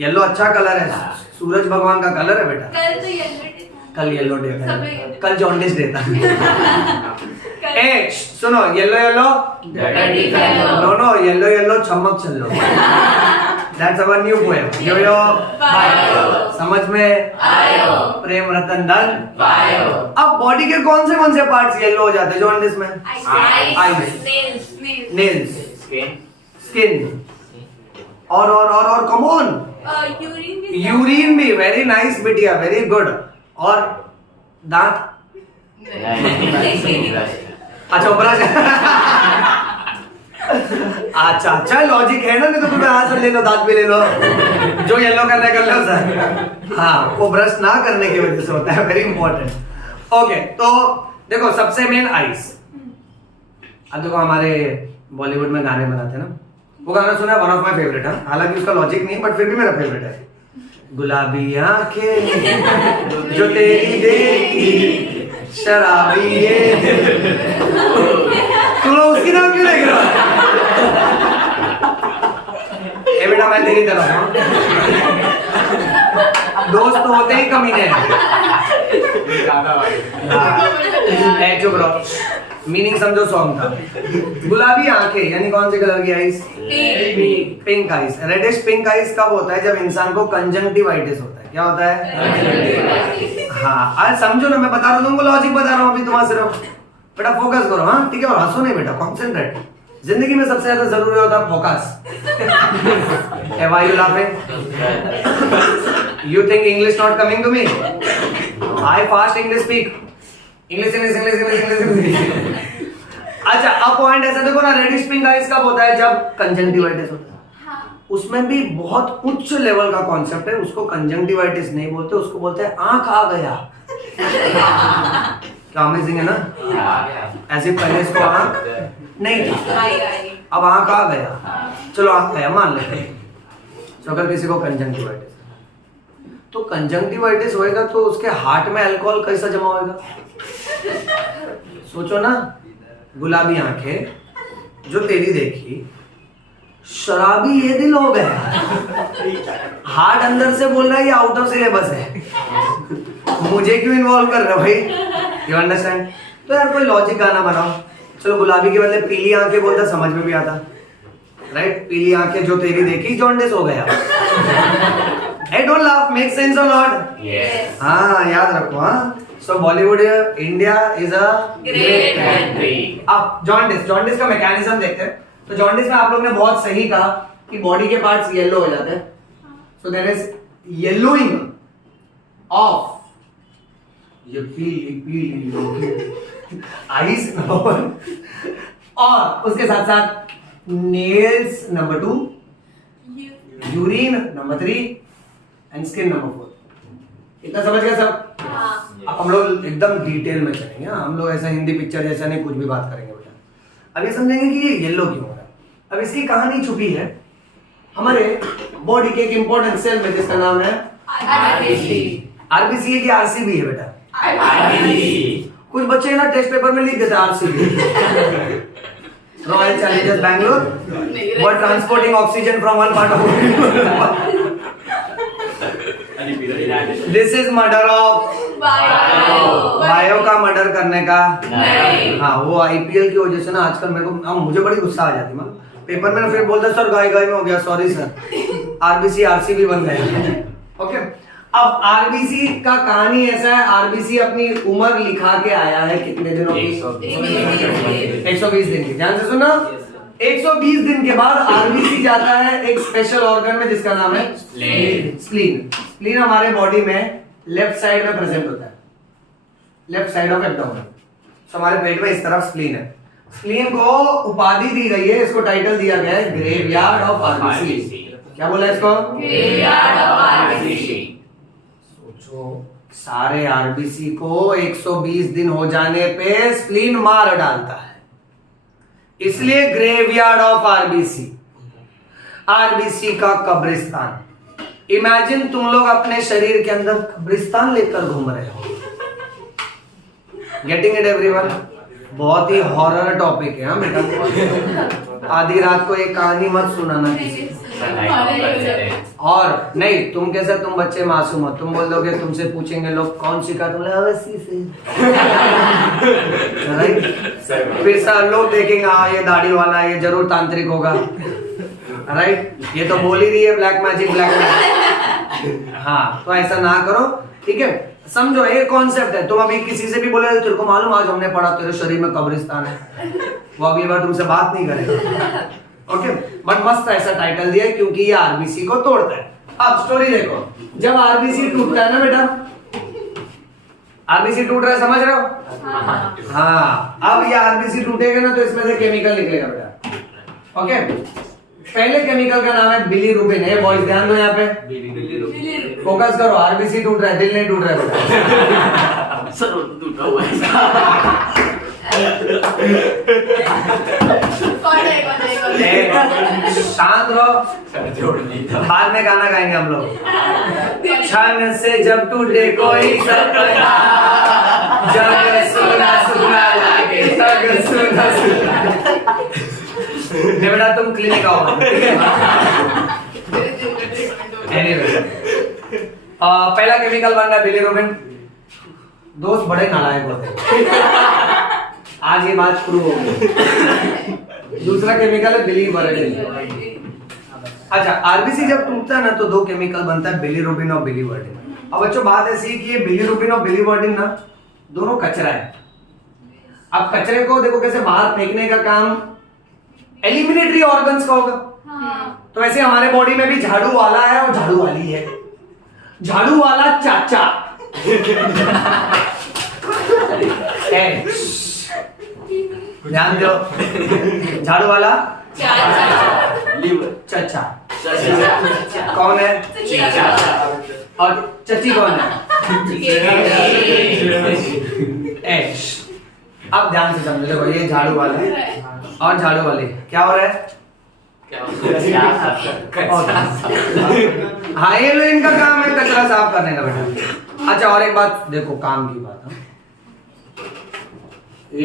येलो अच्छा कलर है, सूरज भगवान का कलर है बेटा। कल येलो डे था, कल जॉन्डिस डे था। सुनो, yellow yellow no no, yellow yellow चमक चलो। That's our new poem. यो यो समझ में आयो, प्रेम रतन धन पायो। अब बॉडी के कौन से पार्ट्स येलो हो जाते हैं जॉन्डिस में? आईज, नेल्स, स्किन, और कम ऑन, यूरिन भी। वेरी नाइस बिटिया, वेरी गुड। और दांत? अच्छा ब्रश। अच्छा लॉजिक है ना, नहीं तो फिर हाथ से ले लो, दांत भी ले लो, जो येलो करना है कर लो सर। हाँ, वो ब्रश ना करने की वजह से होता है, वेरी इंपॉर्टेंट। ओके, तो देखो सबसे मेन आइस। अब देखो हमारे बॉलीवुड में गाने बनाते हैं ना, वो गाना सुना है, वन ऑफ माय फेवरेट है, हालांकि उसका लॉजिक नहीं है बट फिर भी मेरा फेवरेट है। गुलाबी आंखें जो तेरी देखी, शराबी ये। तुम लोग उसकी नाम क्यों देख रहे हो? ए बेटा, मैं तेरी तरफ हूँ, दोस्त तो होते ही कमीने हैं। चुप रहो, मीनिंग समझो सॉन्ग का। गुलाबी आंखें यानी कौन से कलर की eyes? Pink eyes. Reddish pink eyes कब होता है? जब इंसान को कंजंक्टिवाइटिस होता है। क्या होता है? हाँ, आज समझो ना, मैं बता रहा हूँ तुमको, लॉजिक बता रहा हूँ अभी तुम्हारा सिर्फ। बेटा फोकस करो, हाँ ठीक है, और हंसो नहीं बेटा, कॉन्सेंट्रेट। जिंदगी में सबसे ज्यादा जरूरी होता है focus. Why you laughing? You think English not coming to me? I fast English speak. English. अच्छा, अब पॉइंट ऐसा देखो ना, रेडिश पिंक आइस कब होता है? जब कंजंक्टिवाइटिस होता है। उसमें भी बहुत उच्च लेवल का कॉन्सेप्ट है, उसको कंजंक्टिवाइटिस नहीं बोलते, उसको बोलते हैं आंख आ गया। क्या अमेजिंग है ना? ऐसे पहले इसको आंख नहीं था, अब आंख आ गया। चलो आंख गया मान लेते हैं। तो अगर किसी को कंजंक्टिवाइटिस, तो कंजंक्टिवाइटिस होएगा तो उसके हार्ट में अल्कोहल कैसा जमा होएगा? सोचो ना, गुलाबी आंखें जो तेरी देखी, शराबी ये दिल हो गया। हार्ट अंदर से बोल रहा है ये आउट ऑफ सिलेबस है, मुझे क्यों इन्वॉल्व कर रहे हो भाई? You understand? तो यार कोई लॉजिक गाना बनाओ। चलो, गुलाबी के बदले पीली आंखें बोलता, समझ में भी आता, राइट? पीली आंखें जो तेरी देखी, जॉन्डिस हो गया। Hey, don't laugh, make sense or not? Yes. हाँ, याद रखो। हाँ, so Bollywood, India is a Great country. अब जॉन्डिस का मैकेनिज्म देखते हैं। तो जॉन्डिस में आप लोग ने बहुत सही कहा कि बॉडी के पार्ट्स येलो हो जाते हैं, so there is yellowing of ये पीली आइस नंबर 1, और उसके साथ साथ nails number 2, urine number 3 and skin number 4। इतना समझ गए सब? अब हम लोग एकदम डिटेल में चलेंगे। हम लोग ऐसा हिंदी पिक्चर जैसा नहीं, कुछ भी बात करेंगे बेटा। अब ये समझेंगे कि ये येलो क्यों हो रहा है। अब इसकी कहानी छुपी है हमारे बॉडी के एक इंपॉर्टेंट सेल में, जिसका नाम है आरबीसी है कि आरसीबी है बेटा? कुछ बच्चे ना टेस्ट पेपर में लिख देते RCB. Royal Challengers Bangalore were transporting oxygen from one part of this is murder of bio का मर्डर करने का नहीं। हाँ, वो आईपीएल की वजह से ना आजकल मेरे को, मुझे बड़ी गुस्सा आ जाती है। पेपर में फिर बोलता सर गाय में हो गया, सॉरी सर, आरबीसी आरसीबी बन गए। ओके, अब आरबीसी का कहानी ऐसा है, आरबीसी अपनी उम्र लिखा के आया है कितने दिनों की? 120 दिन की। ध्यान से सुना, 120 दिन के बाद आरबीसी जाता है एक स्पेशल ऑर्गन में जिसका नाम है स्प्लीन। स्प्लीन हमारे बॉडी में लेफ्ट साइड में प्रेजेंट होता है, लेफ्ट साइड ऑफ एब्डोमेन। सो हमारे पेट में इस तरफ स्प्लीन है। स्प्लीन को उपाधि दी गई है, इसको टाइटल दिया गया है ग्रेवयार्ड ऑफ आरबीसी। क्या बोला इसको? Graveyard of RBC. सोचो, सारे आरबीसी को 120 दिन हो जाने पे स्प्लीन मार डालता है, इसलिए ग्रेवयार्ड ऑफ आरबीसी, आरबीसी का कब्रिस्तान। इमेजिन तुम लोग अपने शरीर के अंदर कब्रिस्तान लेकर घूम रहे हो। Getting it everyone? बहुत ही हॉरर टॉपिक है बेटा। आधी रात को एक कहानी मत सुनाना किसी को। और नहीं, तुम कैसे, तुम बच्चे मासूम हो, तुम बोल दोगे, तुमसे पूछेंगे लोग कौन सीखा तुमने, अवश्य से। राइट? फिर सब लोग देखेंगे हाँ ये दाढ़ी वाला, ये जरूर तांत्रिक होगा। राइट? ये तो बोल ही रही है ब्लैक मैजिक, ब्लैक मैजिक। हाँ, तो ऐसा ना करो, ठीक है? समझो, ये कॉन्सेप्ट है। तुम अभी किसी से भी बोले तेरे को मालूम आज हमने पढ़ा तेरे शरीर में कब्रिस्तान है, वो अगली बार तुमसे बात नहीं करेगा। ओके, बट मस्त ऐसा टाइटल दिया है क्योंकि ये आरबीसी को तोड़ता है। अब स्टोरी देखो, जब आरबीसी टूटता है ना बेटा, आरबीसी टूट रहा है, समझ रहे हो? हाँ, अब ये आरबीसी टूटेगा ना तो इसमें से केमिकल निकलेगा बेटा। ओके, पहले केमिकल का नाम है बिलीरुबिन है। बॉयज ध्यान दो यहाँ पे, फोकस करो। आरबीसी टूट रहा है, दिल नहीं टूट रहा है बेटा। सर वो तो टूटा हुआ है। शांत रहो, बाद में गाना गाएंगे हम लोग। क्षण से जब टूटे कोई सपना, जग सुना सुना लागे, जग सुना सुना। बेटा तुम क्लिनिक आओ, ठीक है? Anyway, पहला केमिकल बन रहा है बिलीरुबिन। दोस्त बड़े नालायक होते हैं, आज ये बात शुरू हो गई। दूसरा केमिकल है बिलीवर्डिन। अच्छा, आरबीसी जब टूटता है ना तो दो केमिकल बनता है, बिलीरुबिन और बिलीवर्डिन। अब बच्चों बात ऐसी कि ये बिलीरुबिन और बिलीवर्डिन ना दोनों कचरा है। अब कचरे को देखो कैसे बाहर फेंकने का काम एलिमिनेटरी ऑर्गन्स का होगा। तो वैसे हमारे बॉडी में भी झाड़ू वाला है और झाड़ू वाली है। झाड़ू वाला चाचा ध्यान दो, झाड़ू वाला चाचा कौन है? और चची कौन है? अब ध्यान से समझो, देखो ये झाड़ू वाला है और झाड़ू वाले क्या हो रहा है? हाँ, ये लो इनका काम है कचरा साफ करने का बेटा। अच्छा, और एक बात देखो, काम की बात है,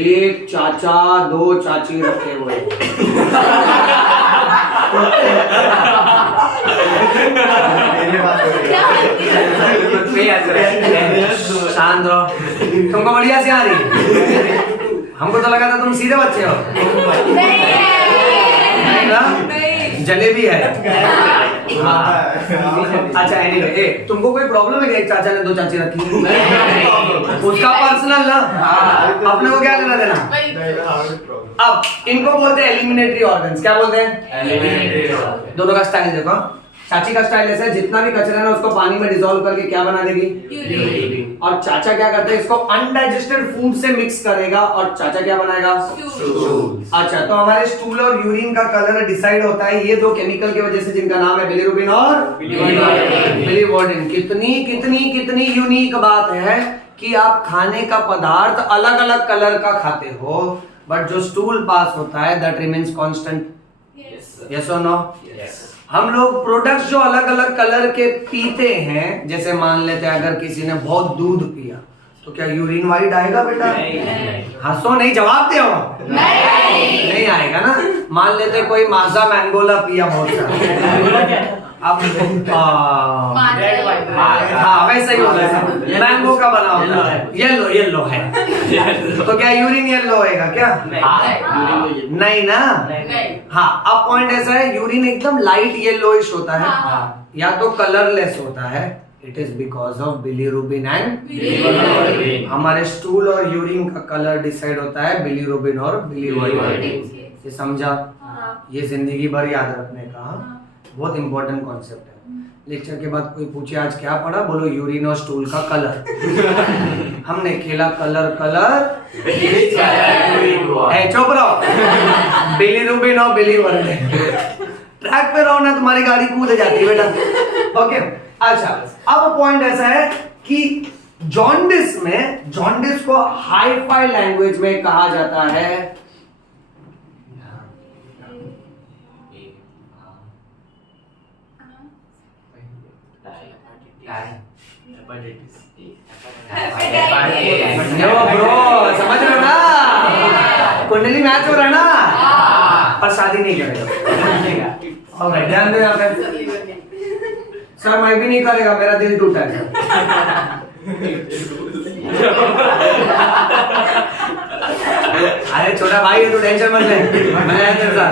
एक चाचा दो चाची रखे हुए। शांत रहो, तुमको बढ़िया से आ रही? हमको तो लगा था तुम सीधे बच्चे हो। नहीं ना, जलेबी है। हाँ। अच्छा, एनीवे, तुमको कोई प्रॉब्लम है कि एक चाचा ने दो चाची रखी? उसका पर्सनल ना, अपने को क्या लेना देना। अब इनको बोलते हैं एलिमिनेटरी ऑर्गन्स। क्या बोलते हैं? दोनों का स्टाइल देखो। चाची का स्टाइल ऐसा है, जितना भी कचरा है ना उसको पानी में डिसॉल्व करके क्या बना देगी? और चाचा क्या करते हैं? इसको अनडाइजेस्टेड फूड से मिक्स करेगा और चाचा क्या बनाएगा? अच्छा, तो हमारे स्टूल और यूरिन का कलर डिसाइड होता है ये दो केमिकल की वजह से, जिनका नाम है बिलीरुबिन और बिलीवर्डिन। कितनी कितनी कितनी यूनिक बात है कि आप खाने का पदार्थ अलग अलग कलर का खाते हो, बट जो स्टूल पास होता है दैट रिमेन्स कांस्टेंट। यस और नो? हम लोग प्रोडक्ट्स जो अलग अलग कलर के पीते हैं, जैसे मान लेते हैं अगर किसी ने बहुत दूध पिया तो क्या यूरिन वाइट आएगा बेटा? हंसो नहीं, जवाब दो। नहीं आएगा ना। मान लेते कोई माजा मैंगोला पिया बहुत सारा, अब हाँ वैसा ही होता है, मैंगो का बना होता है, येलो येलो है तो क्या यूरिन येलो होएगा क्या? नहीं ना। हाँ, अब पॉइंट ऐसा है, यूरिन एकदम लाइट येलोइश होता है या तो कलरलेस होता है। It is because of bilirubin and हमारे स्टूल और यूरिन का कलर डिसाइड होता है बिलीरुबिन और बिलीवर्डिन। ये समझा? ये जिंदगी भर याद रखने का बहुत इंपॉर्टेंट कॉन्सेप्ट है। लेक्चर के बाद कोई पूछे आज क्या पढ़ा, बोलो यूरिन और स्टूल का कलर। हमने खेला कलर कलर है, चुप रहो। बिलीरुबिन और बिलीवर्डिन, ट्रैक पे रहो ना, तुम्हारी गाड़ी कूद जाती है बेटा। ओके अच्छा, अब पॉइंट ऐसा है कि जॉन्डिस में, जॉन्डिस को हाई-फाई लैंग्वेज में कहा जाता है नो ब्रो, समझ रहे हो ना, कुंडली मैच हो रहा है ना, पर शादी नहीं करेगा। और ध्यान दो यहाँ पे, सर मैं भी नहीं करेगा, मेरा दिल टूटा है। अरे छोटा भाई है, तू टेंशन मत ले, मैं है तेरे साथ।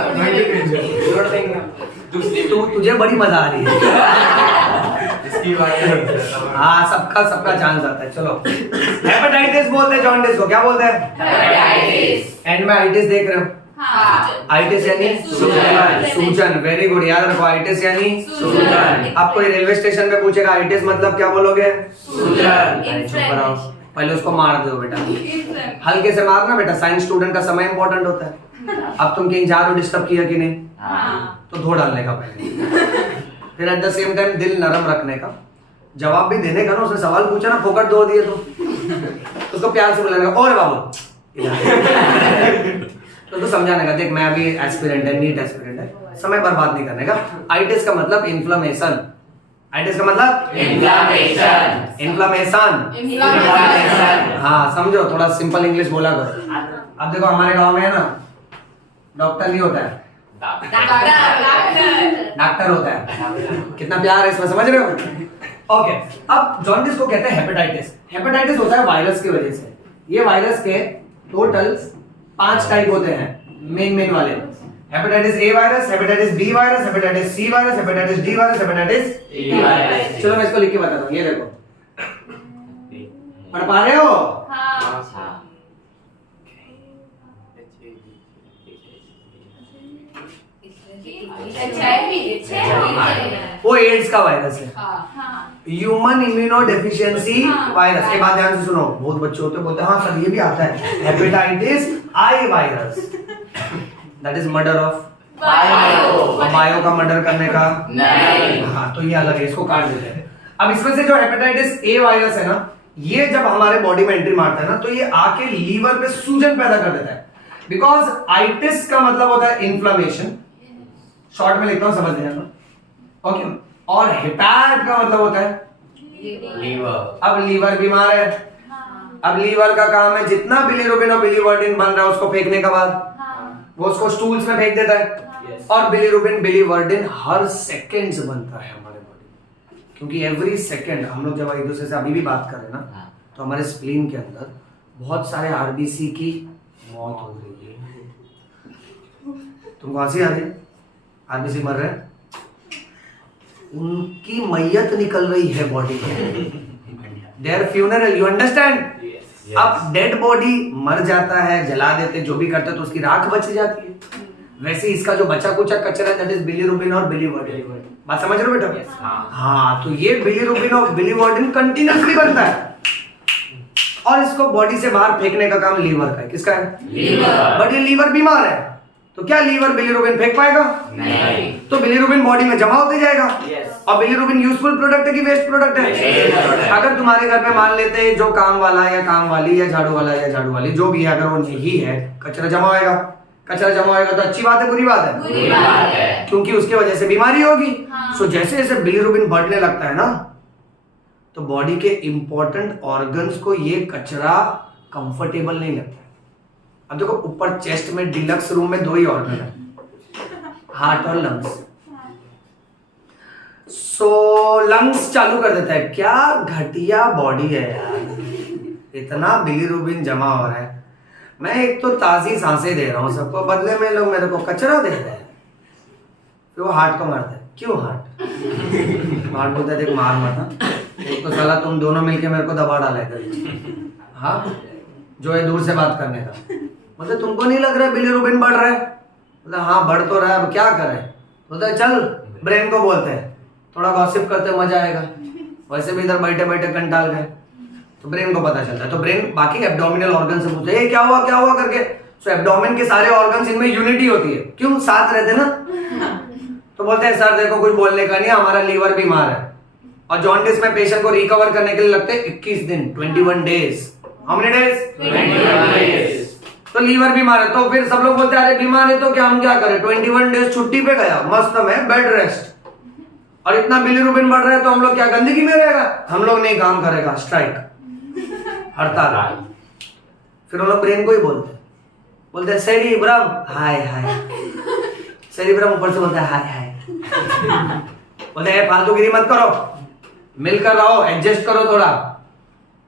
तुझे बड़ी मजा आ रही है इसकी बात। हाँ, सबका चांस आता है। चलो, हेपेटाइटिस बोलते हैं जॉन्डिस को, क्या बोलते हैं? हेपेटाइटिस। एंड में आइटिस देख रहे हो? हाँ। आइटिस यानी सूजन, वेरी गुड, याद रखो, आइटिस यानी सूजन। आपको रेलवे स्टेशन पे पूछेगा आइटिस मतलब क्या, बोलोगे? सूजन। अरे चुप रहो, पहले उसको मार दो बेटा, हल्के से मारना बेटा, साइंस स्टूडेंट का समय इंपॉर्टेंट होता है। अब तुम कहीं जा रहे हो, डिस्टर्ब किया कि नहीं? तो धो डालने का पहले, फिर एट द सेम टाइम दिल नरम रखने का, जवाब भी देने का ना, उसने सवाल पूछा ना, फोकट दो दिए तो उसको प्यार से बुलाने का, और बाबू तो समझाने का, देख मैं अभी एस्पिरेंट है, नीट एस्पिरेंट है, समय बर्बाद नहीं करने का। आइटिस का मतलब इन्फ्लेमेशन, आइटिस का मतलब इन्फ्लेमेशन। हाँ समझो, थोड़ा सिंपल इंग्लिश बोला करो। अब देखो हमारे गांव में है ना, डॉक्टर नहीं होता है, डॉक्टर होता है। कितना प्यार है इसमें, समझ रहे हो? ओके, अब जॉन्डिस को कहते हैं हेपेटाइटिस। हेपेटाइटिस होता है वायरस की वजह से। ये वायरस के टोटल 5 टाइप होते हैं, मेन वाले। Hepatitis A virus, hepatitis B virus, hepatitis C virus, hepatitis D virus, hepatitis E virus. चलो मैं इसको लिख के बताता हूँ, ये देखो, पढ़ पा रहे हो? वो एड्स का वायरस है, ह्यूमन इम्यूनो डेफिशिएंसी वायरस। एक बात ध्यान से सुनो, बहुत बच्चे होते हैं बोलते हैं हाँ सर ये भी आता है, hepatitis I virus, that is murder of bio का मर्डर करने का नहीं। हाँ तो ये अलग है, इसको काट देते हैं। अब इसमें से जो हेपेटाइटिस ए वायरस है ना, ये जब हमारे बॉडी में एंट्री मारता है ना, तो ये आके लीवर पे सूजन पैदा कर देता है। बिकॉज आइटिस का मतलब होता है इन्फ्लेमेशन, शॉर्ट में लिखता हूं समझ लेना, ओके। और हेपैट का मतलब होता है लीवर। अब लीवर बीमार है, अब लीवर का काम है जितना बिलीरुबिन और बिलीवर्डिन बन रहा है उसको फेंकने का बाद वो उसको स्टूल्स में फेंक देता है। और बिलीरुबिन बिलीवर्डिन हर सेकंड से बनता है हमारे बॉडी में, क्योंकि एवरी सेकंड हम लोग जब एक दूसरे से अभी भी बात कर रहे हैं ना, तो हमारे स्प्लीन के अंदर बहुत सारे आरबीसी की मौत हो रही है। तुमको हंसी आ रही है? आरबीसी मर रहे हैं, उनकी मैयत निकल रही है बॉडी में, देयर फ्यूनरल, यू अंडरस्टैंड? अब डेड बॉडी मर जाता है, जला देते, जो भी करते तो उसकी राख बच जाती है। वैसे इसका जो बचा कुचा कचरा है, दैट इज बिलीरुबिन और बिलीवर्डिन। बात समझ रहे हो बेटा? हाँ, तो ये बिलीरुबिन और बिलीवर्डिन कंटिन्यूअसली बनता है और इसको बॉडी से बाहर फेंकने का काम लीवर का है। किसका है? लीवर। बट ये लीवर बीमार है, तो क्या लीवर बिलीरुबिन फेंक पाएगा? नहीं। तो बिलीरुबिन बॉडी में जमा होते जाएगा। और बिलीरुबिन यूजफुल प्रोडक्ट है कि वेस्ट प्रोडक्ट है? अगर तुम्हारे घर पे मान लेते हैं जो काम वाला या काम वाली या झाड़ू वाला या झाड़ू वाली जो भी है, अगर वो नहीं है, कचरा जमा होएगा। कचरा जमा होएगा तो अच्छी बात है बुरी बात है? बुरी बात है, क्योंकि उसकी वजह से बीमारी होगी। सो जैसे जैसे बिलीरुबिन बढ़ने लगता है ना, तो बॉडी के इंपॉर्टेंट ऑर्गन्स को ये कचरा कंफर्टेबल नहीं लगता। अब देखो ऊपर चेस्ट में डिलक्स रूम में 2 ही ऑर्गन है, हार्ट और लंग्स। सो लंग्स चालू कर देता है, क्या घटिया बॉडी है यार, इतना बिलीरुबिन जमा हो रहा है, मैं एक तो ताजी सांसें दे रहा हूं सबको, बदले में लोग मेरे को कचरा दे रहे हैं। फिर वो हार्ट को मारता है, क्यों हार्ट? हार्ट बोलता है देख मार मत, एक तो साला तुम दोनों मिलके मेरे को दबा डाला है। हाँ, जो है दूर से बात करने का, मतलब तुमको नहीं लग रहा है बिलीरुबिन बढ़ रहा है? मतलब हाँ बढ़ तो रहा है, अब क्या करें? बोलता है चल ब्रेन को बोलते हैं, थोड़ा गॉसिप करते मजा आएगा, वैसे भी इधर बैठे बैठे कंटाल गए, तो ब्रेन को पता चलता है। तो ब्रेन बाकी एब्डोमिनल ऑर्गन से पूछता है, ये क्या हुआ करके। सो एब्डोमेन के सारे ऑर्गन्स, इनमें यूनिटी होती है, क्यों, साथ रहते ना। तो बोलते हैं सर देखो कुछ बोलने का नहीं, हमारा लीवर बीमार है, और जॉन्डिस में पेशेंट को रिकवर करने के लिए लगते हैं 21 दिन, 21 days. How many days? 21 days. तो लीवर बीमार है, तो फिर सब लोग बोलते हैं अरे बीमार है तो क्या, हम क्या करें, 21 डेज छुट्टी पे गया, मस्त में बेड रेस्ट, और इतना बिलीरुबिन बढ़ रहा है तो हम लोग क्या गंदगी में रहेगा, हम लोग नहीं काम करेगा, स्ट्राइक, हड़ताल। फिर वो लोग ब्रेन को ही बोलते हैं सेरिब्रम हाय हाय, सेरिब्रम ऊपर से बोलता है हाय हाय, बोलते हैं फालतूगिरी मत करो, मिलकर रहो, एडजस्ट करो थोड़ा।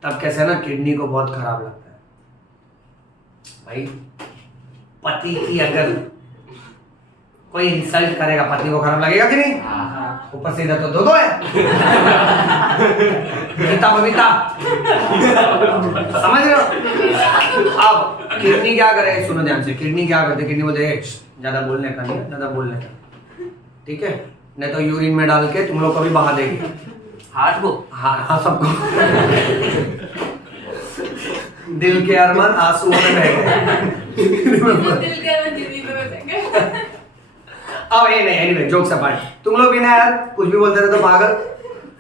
तब कैसे ना किडनी को बहुत खराब लगता है भाई। पति की अगर कोई इंसल्ट करेगा, पति को खराब लगेगा कि नहीं? ऊपर से इधर तो दो है गीता बबीता, समझ रहे हो? अब किडनी क्या करे, सुनो ध्यान से, किडनी क्या करते, किडनी बोलते हैं ज्यादा बोलने का नहीं, ज्यादा बोलने का, ठीक है, नहीं तो यूरिन में डाल के तुम लोग को भी बहा देगी, हार्ट को, हाँ सबको। दिल के अरमान आंसुओं में बह गए। दिल के अरमान दिल्ली में बैठेंगे। अब ये नहीं, एनीवे जोक्स अपार्ट, तुम लोग भी ना यार कुछ भी बोलते रहे तो पागल,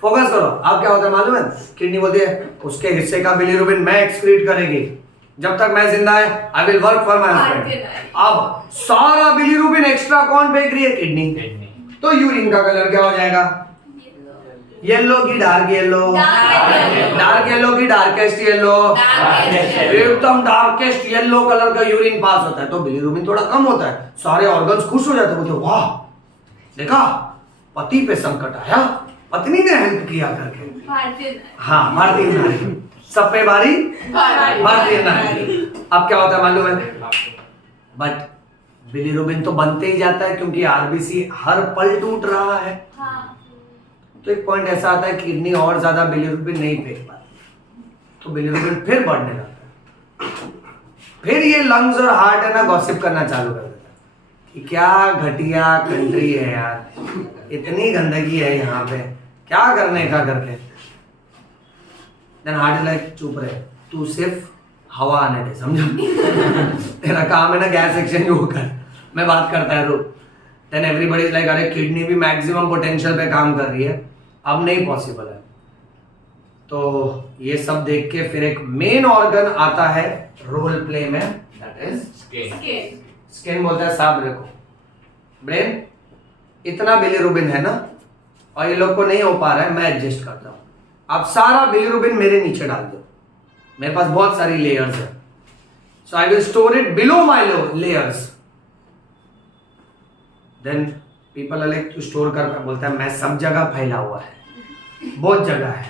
फोकस करो। अब क्या होता है मालूम है, किडनी बोलती है उसके हिस्से का बिलीरुबिन मैं एक्सक्रीट करेगी, जब तक मैं जिंदा है I will work for my husband. अब सारा बिलीरुबिन एक्स्ट्रा कौन फेंक रही है, किडनी। तो यूरिन का कलर क्या हो जाएगा, येलो की डार्क येलो, डार्क येलो की डार्केस्ट येलो, एकदम डार्केस्ट येलो कलर का यूरिन पास होता है, तो बिलीरुबिन थोड़ा कम होता है, सारे ऑर्गन्स खुश हो जाते हैं, बोलते वाह देखा पति पे संकट आया, पत्नी ने हेल्प किया करके। हाँ भारतीय नारी, सब पे भारी भारतीय नारी। अब क्या होता है मालूम है, बट बिलीरुबिन तो बनते ही जाता है क्योंकि आरबीसी हर पल टूट रहा है। तो एक पॉइंट ऐसा आता है किडनी और ज्यादा बिलीरुबिन नहीं फेंक पाती, तो बिलीरुबिन फिर बढ़ने लगता है, फिर ये लंग्स और हार्ट है ना गॉसिप करना चालू कर देता है कि क्या घटिया कंट्री है यार, इतनी गंदगी है यहाँ पे, क्या करने का करके। देन हार्ट इज लाइक चुप रहे, तू सिर्फ हवा आने दे, समझा, तेरा काम है ना गैस एक्सचेंज वो कर, मैं बात करता है रुक। देन एवरीबॉडी इज लाइक अरे किडनी भी मैक्सिमम पोटेंशियल पे काम कर रही है, अब नहीं पॉसिबल है। तो ये सब देख के फिर एक मेन ऑर्गन आता है रोल प्ले में, दैट इज Skin. स्किन। बोलता है साहब देखो ब्रेन इतना बिलीरुबिन है ना, और ये लोग को नहीं हो पा रहा है, मैं एडजस्ट करता हूं, आप सारा बिलीरुबिन मेरे नीचे डाल दो, मेरे पास बहुत सारी लेयर्स है, so I will store it below my layers. Then people are like तू स्टोर कर, बोलता है मैं सब जगह फैला हुआ है, बहुत जगह है।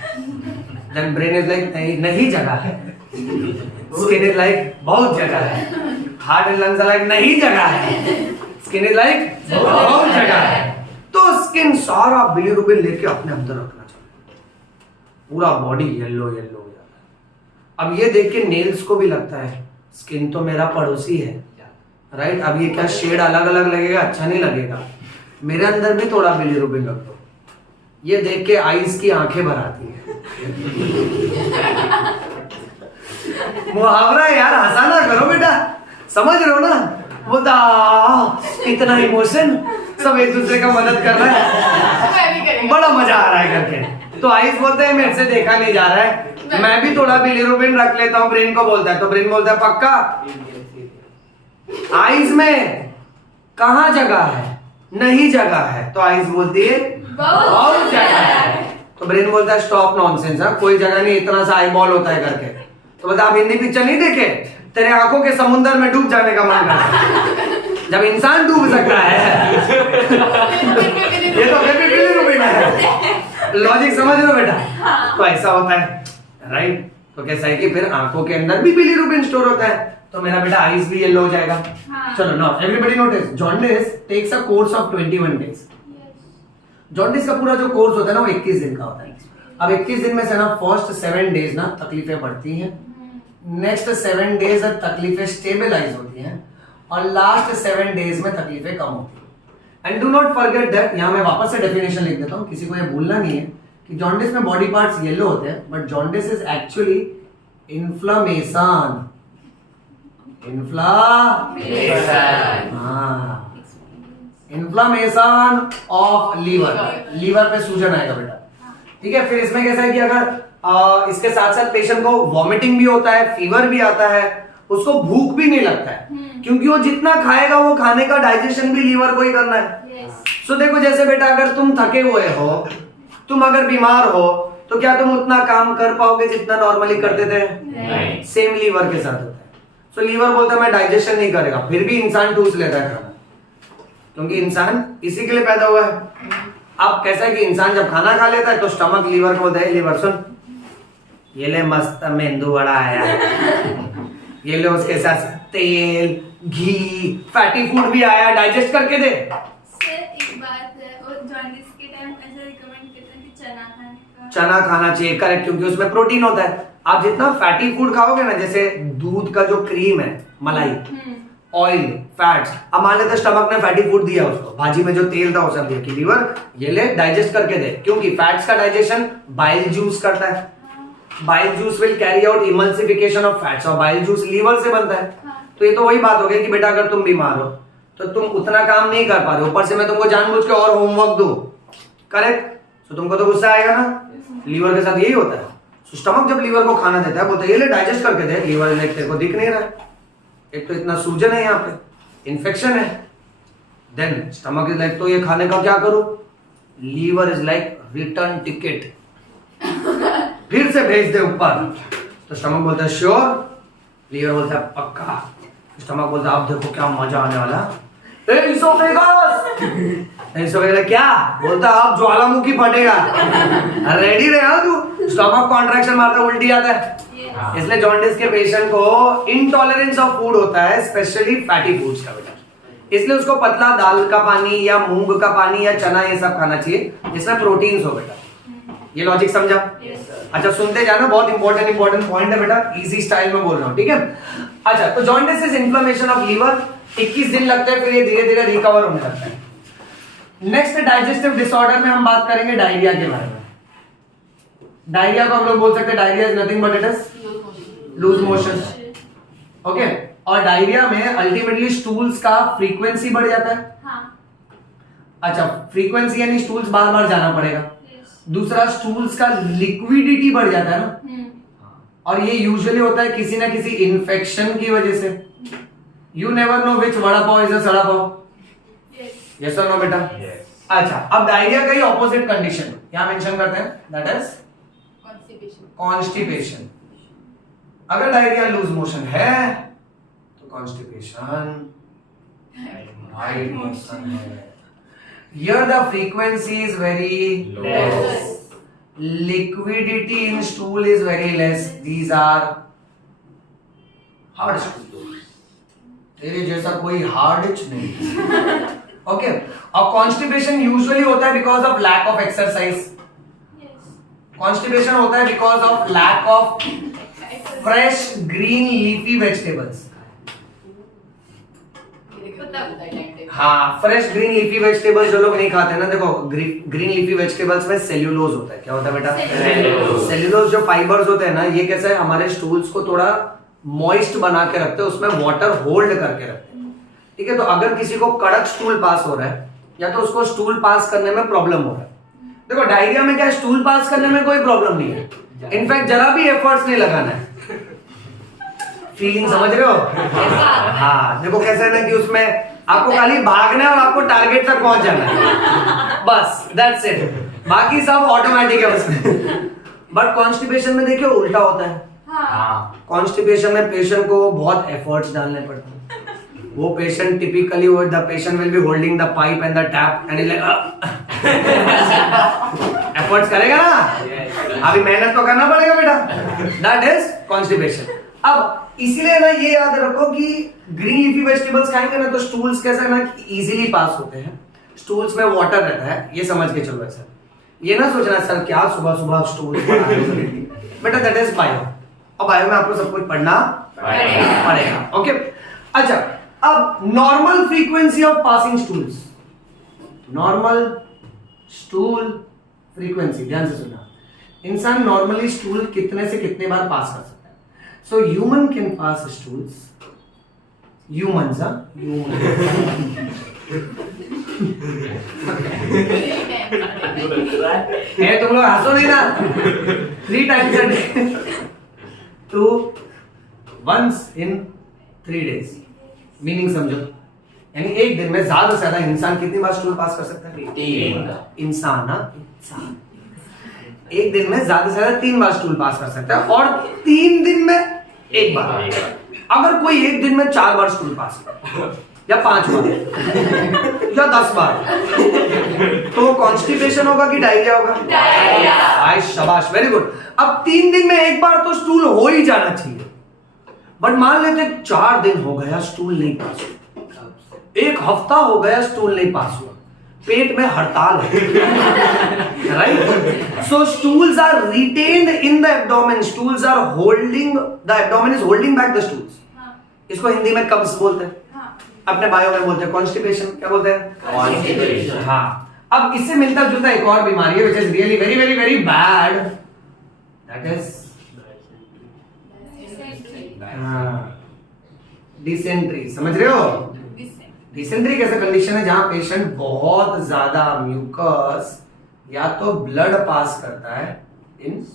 देन ब्रेन इज लाइक नहीं जगह है, स्किन इज लाइक बहुत जगह है, heart and lungs are like नहीं जगह है, स्किन इज लाइक बहुत जगह है। तो स्किन सारा बिलीरुबिन लेके अपने अंदर रखना चाहिए, पूरा बॉडी येलो येलो हो जाता है। अब ये देख के नेल्स को भी लगता है स्किन तो मेरा पड़ोसी है, राइट। अब ये क्या शेड अलग अलग लगेगा, अच्छा नहीं लगेगा, मेरे अंदर भी थोड़ा बिलीरुबिन रख दो। ये देख के आईज की आंखें भर आती है। मुहावरा है यार, हंसाना करो बेटा, समझ रहे हो ना। बोलता इतना इमोशन, सब एक दूसरे का मदद कर रहा है, बड़ा मजा आ रहा है करके। तो आईज बोलते हैं मेरे से देखा नहीं जा रहा है, मैं भी थोड़ा बिलीरुबिन रख लेता हूँ, ब्रेन को बोलता है, तो ब्रेन बोलता है पक्का आईज में कहाँ जगह है, नहीं जगह है, तो आईज बोलती है बहुत जगह है, तो ब्रेन बोलता है स्टॉप नॉनसेंस, कोई जगह नहीं, इतना सा आई बॉल होता है करके। तो बता आप हिंदी पिक्चर नहीं देखे, तेरे आंखों के समुंदर में डूब जाने का मन करता है, जब इंसान डूब सकता है। ये तो बिलीरुबिन है, लॉजिक समझ लो बेटा। तो ऐसा होता है, राइट। तो कैसा है कि फिर आंखों के अंदर भी बिलीरुबिन स्टोर होता है, तो मेरा बेटा आईज भी येलो हो जाएगा। चलो now everybody notice, jaundice takes a course of 21 days. Jaundice का पूरा जो कोर्स होता है ना वो 21 दिन का होता है। अब 21 दिन में से ना फर्स्ट 7 डेज ना तकलीफें बढ़ती हैं, नेक्स्ट 7 डेज तकलीफें स्टेबलाइज होती हैं, और लास्ट 7 डेज में तकलीफें कम होती हैं। And do not forget that, यहाँ मैं वापस से डेफिनेशन लिख देता हूँ, किसी को ये भूलना नहीं है कि जॉन्डिस में बॉडी पार्ट्स येलो होते हैं, but jaundice is actually inflammation. Inflammation of liver, liver पे सूजन आएगा बेटा, ठीक है। फिर इसमें कैसा है कि अगर इसके साथ साथ पेशेंट को वॉमिटिंग भी होता है, फीवर भी आता है, उसको भूख भी नहीं लगता है, क्योंकि वो जितना खाएगा वो खाने का डाइजेशन भी लीवर को ही करना है। सो देखो जैसे बेटा अगर तुम थके हुए हो, तुम अगर बीमार हो, तो क्या तुम उतना काम कर पाओगे जितना नॉर्मली करते थे? नहीं। सेम लीवर के साथ होता है। सो लीवर बोलता है मैं डाइजेशन नहीं करेगा, फिर भी इंसान ठूस लेता है खाना, क्योंकि इंसान इसी के लिए पैदा हुआ है। अब कैसा है कि इंसान जब खाना खा लेता है तो स्टमक लीवर को बोलता है लीवर सुन, ये ले मस्त मेंदू वड़ा आया है, ये ले उसके साथ तेल घी फैटी फूड भी आया, डाइजेस्ट करके दे। सर एक बात है, और जॉन्डिस के टाइम ऐसा रिकमेंड करते हैं कि चना खाने का। चना खाना चाहिए, करेक्ट, क्योंकि उसमें प्रोटीन होता है। आप जितना फैटी फूड खाओगे ना, जैसे दूध का जो क्रीम है, मलाई, ऑयल, फैट्स, अब मान लेते स्टमक ने फैटी फूड दिया उसको, भाजी में जो तेल था वो सब दिया कि लीवर ये ले डाइजेस्ट करके दे, क्योंकि फैट्स का डाइजेशन बाइल जूस करता है। Bile juice will carry out emulsification of fats, और बाइल जूस लीवर से बनता है। तो ये तो वही बात हो गई कि बेटा अगर तुम बीमार हो तो तुम उतना काम नहीं कर पा रहे हो, ऊपर से मैं तुमको जानबूझ के और होमवर्क दूं, करेक्ट, तो तुमको तो गुस्सा आएगा ना। लीवर के साथ यही होता है। तो स्टमक जब लीवर को खाना देता है, बोलता है ये ले डाइजेस्ट करके दे, लीवर ने तेरे को दिख नहीं रहा है, एक तो इतना सूजन है, यहाँ पे इन्फेक्शन है, देन स्टमक इज लाइक तो ये खाने का क्या करूं? Liver is like return ticket, फिर से भेज दे ऊपर। तो स्टमक बोलता है श्योर, लीवर बोलता है पक्का, स्टमक बोलता है अब देखो क्या मजा आने वाला। इसोफेगस क्या बोलता है? अब ज्वालामुखी फटेगा, रेडी रहे तू। स्टमक कॉन्ट्रैक्शन मारता है, उल्टी आता है। इसलिए जॉन्डिस के पेशेंट को इंटॉलरेंस ऑफ फूड होता है, स्पेशली फैटी फूड्स का बेटा। इसलिए उसको पतला दाल का पानी या मूंग का पानी या चना ये सब खाना चाहिए जिसमें प्रोटीन्स हो बेटा। ये लॉजिक समझा? अच्छा सुनते जाना, बहुत इंपॉर्टेंट पॉइंट है बेटा, इजी स्टाइल में बोल रहा हूँ, ठीक है। अच्छा तो jaundice is inflammation of liver, 21 दिन लगते हैं, फिर ये धीरे धीरे रिकवर होने लगता है। नेक्स्ट डाइजेस्टिव डिसऑर्डर में हम बात करेंगे डायरिया के बारे में। डायरिया को हम लोग बोल सकते हैं diarrhoea is nothing but it is loose motion, okay. और डायरिया में अल्टीमेटली स्टूल्स का फ्रीक्वेंसी बढ़ जाता है। हाँ। अच्छा फ्रीक्वेंसी यानी स्टूल्स बार बार जाना पड़ेगा। दूसरा स्टूल्स का लिक्विडिटी बढ़ जाता है ना, और ये यूजुअली होता है किसी ना किसी इन्फेक्शन की वजह से। You never know which vada pav is a सड़ा पाव, यस और नो बेटा? अच्छा अब डायरिया का ही ऑपोजिट कंडीशन क्या मेंशन करते हैं, दैट इज कॉन्स्टिपेशन। अगर डायरिया लूज मोशन है तो कॉन्स्टिपेशन वाइड मोशन है। Here the frequency is very less. Liquidity in stool is very less. These are hard stools. तेरे जैसा कोई hard नहीं। Okay. और constipation usually होता है because of lack of exercise. Constipation होता है because of lack of fresh green leafy vegetables. हाँ फ्रेश ग्रीन लीफी वेजिटेबल्स जो लोग नहीं खाते ना, देखो ग्रीन लीफी वेजिटेबल्स में सेल्यूलोज होता है। क्या होता है बेटा? सेल्यूलोज जो फाइबर्स होते हैं ना, ये कैसे है हमारे स्टूल्स को थोड़ा मॉइस्ट बना के रखते हैं, उसमें वाटर होल्ड करके रखते हैं, ठीक है। तो अगर किसी को कड़क स्टूल पास हो रहा है या तो उसको स्टूल पास करने में प्रॉब्लम हो रहा है। देखो डायरिया में क्या स्टूल पास करने में कोई प्रॉब्लम नहीं है, इनफैक्ट जरा भी एफर्ट्स नहीं लगाना है। फीलिंग समझ रहे हो? हाँ देखो कैसे है ना कि उसमें आपको खाली भागना है और आपको टारगेट तक पहुंच जाना है, बस दैट्स इट, बाकी सब ऑटोमेटिक है उसमें। बट कॉन्स्टिपेशन में देखिए उल्टा होता है। कॉन्स्टिपेशन में पेशेंट को बहुत एफर्ट्स डालने पड़ते हैं। वो patient typically the patient will be holding the pipe and the tap and efforts करेगा ना, अभी मेहनत तो करना पड़ेगा बेटा, दैट इज कॉन्स्टिपेशन। अब इसीलिए ना ये याद रखो कि ग्रीन लीफी वेजिटेबल्स खाएंगे ना तो स्टूल्स कैसा ना इजीली पास होते हैं, स्टूल्स में वाटर रहता है, ये समझ के चलो सर। ये ना सोचना सर क्या सुबह सुबह स्टूल बेटा, दैट इज बायो, और बायो में आपको सब कुछ पढ़ना पड़ेगा, ओके। अच्छा अब normal frequency of passing stools, normal stool frequency, ध्यान से सुनना, इंसान नॉर्मली स्टूल कितने से कितने बार पास कर सकता है? So human can pass stools, humans, है तुम लोग हंसो नहीं ना, 3 times a day to once in 3 days, meaning समझो, यानी एक दिन में ज्यादा से ज्यादा इंसान कितनी बार स्टूल पास कर सकता है? 3 इंसान ना, इंसान एक दिन में ज्यादा से ज्यादा 3 बार स्टूल पास कर सकता है, और 3 दिन में 1 बार। अगर कोई एक दिन में 4 बार स्टूल पास करे या 5 बार या 10 बार, तो कॉन्स्टिपेशन होगा कि डायरिया होगा? डायरिया। शाबाश, वेरी गुड। अब 3 दिन में 1 बार तो स्टूल हो ही जाना चाहिए, बट मान लेते 4 दिन हो गया स्टूल नहीं पास हुआ, 1 हफ्ता हो गया स्टूल नहीं पास हुआ, पेट में हड़ताल है, right? So stools are retained in the abdomen, stools are holding, the abdomen is holding back the stools. इसको हिंदी में कब्ज बोलते हैं, अपने बायो में बोलते हैं कॉन्स्टिपेशन, क्या बोलते हैं? कॉन्स्टिपेशन। हाँ, अब इससे मिलता जुलता एक और बीमारी है, which is really very very very bad, that is dysentery. समझ रहे हो? डिसेंट्री एक ऐसा कंडीशन है जहां पेशेंट बहुत ज्यादा म्यूकस या तो ब्लड पास करता है इन,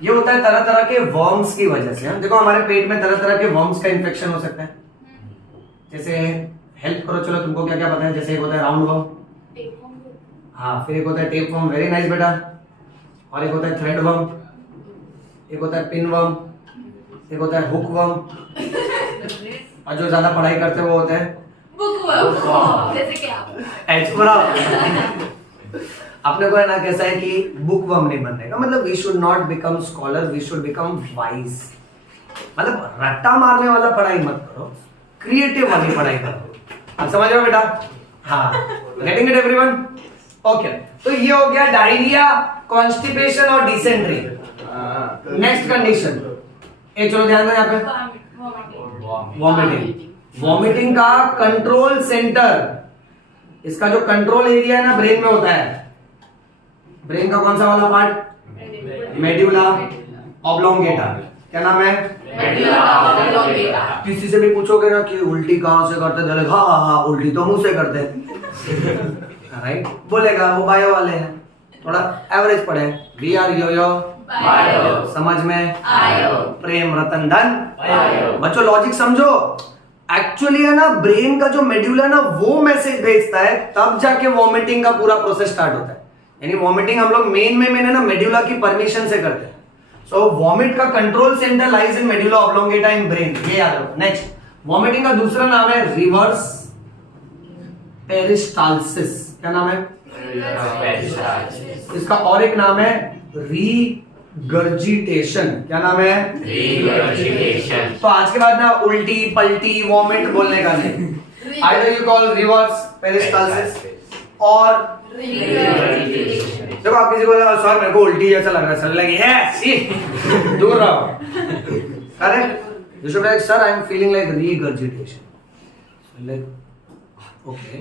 ये होता है तरह तरह के वर्म्स की वजह से। हम देखो हमारे पेट में तरह तरह के वर्म्स का इन्फेक्शन हो सकता है, जैसे हेल्प करो, चलो तुमको क्या क्या पता है? जैसे एक होता है राउंड वर्म, हाँ, फिर एक होता है टेप वर्म, वेरी नाइस बेटा, और एक होता है थ्रेड वर्म, एक होता है पिन वर्म, एक होता है हुक वर्म, और जो ज्यादा पढ़ाई करते हैं वो होते हैं बुकवर्म, जैसे कि आप। अपने को है ना कैसा है कि बुक वर्म नहीं बनने का मतलब, we should not become scholar, we should become wise. मतलब रट्टा मारने वाला पढ़ाई मत करो, क्रिएटिव वाली पढ़ाई करो। आप समझ रहे हो बेटा? हाँ, गेटिंग इट एवरीवन? ओके, तो ये हो गया डायरिया, कॉन्स्टिपेशन और डिसेंट्री। नेक्स्ट कंडीशन, ए चलो ध्यान दो यहाँ पे, वॉमिटिंग। वॉमिटिंग का कंट्रोल सेंटर, इसका जो कंट्रोल एरिया है ना ब्रेन में होता है। ब्रेन का कौन सा वाला पार्ट? Medulla oblongata. क्या नाम है? Medulla oblongata. किसी से भी पूछोगे ना कि उल्टी कहां से करते, बोलेगा हाँ हाँ उल्टी तो मुंह से करते हैं, राइट? बोलेगा वो बायो वाले हैं, थोड़ा एवरेज पढ़े, we are yo yo bio, समझ में आयो, प्रेम रतन धन बायो। बच्चों लॉजिक समझो। एक्चुअली है ना ब्रेन का जो मेड्यूला ना वो मैसेज भेजता है, तब जाके वॉमिटिंग का पूरा प्रोसेस स्टार्ट होता है। यानी वॉमिटिंग हम लोग मेन है ना मेड्यूला की परमिशन से करते हैं। सो वॉमिट का control centre lies in medulla oblongata in brain, ये याद रखो। नेक्स्ट, वॉमिटिंग का दूसरा नाम है रिवर्स पेरिस्टाल्सिस। क्या नाम है? इसका और एक नाम है रीगर्जिटेशन। क्या नाम है? रिगर्जिटेशन। तो आज के बाद ना उल्टी पलटी वॉमिट बोलने का नहीं, either you call reverse peristalsis और देखो आप किसी को सर मेरे को उल्टी जैसा लग रहा है, सर लगे दूर रहो, अरे you should like sir I am feeling like regurgitation, like okay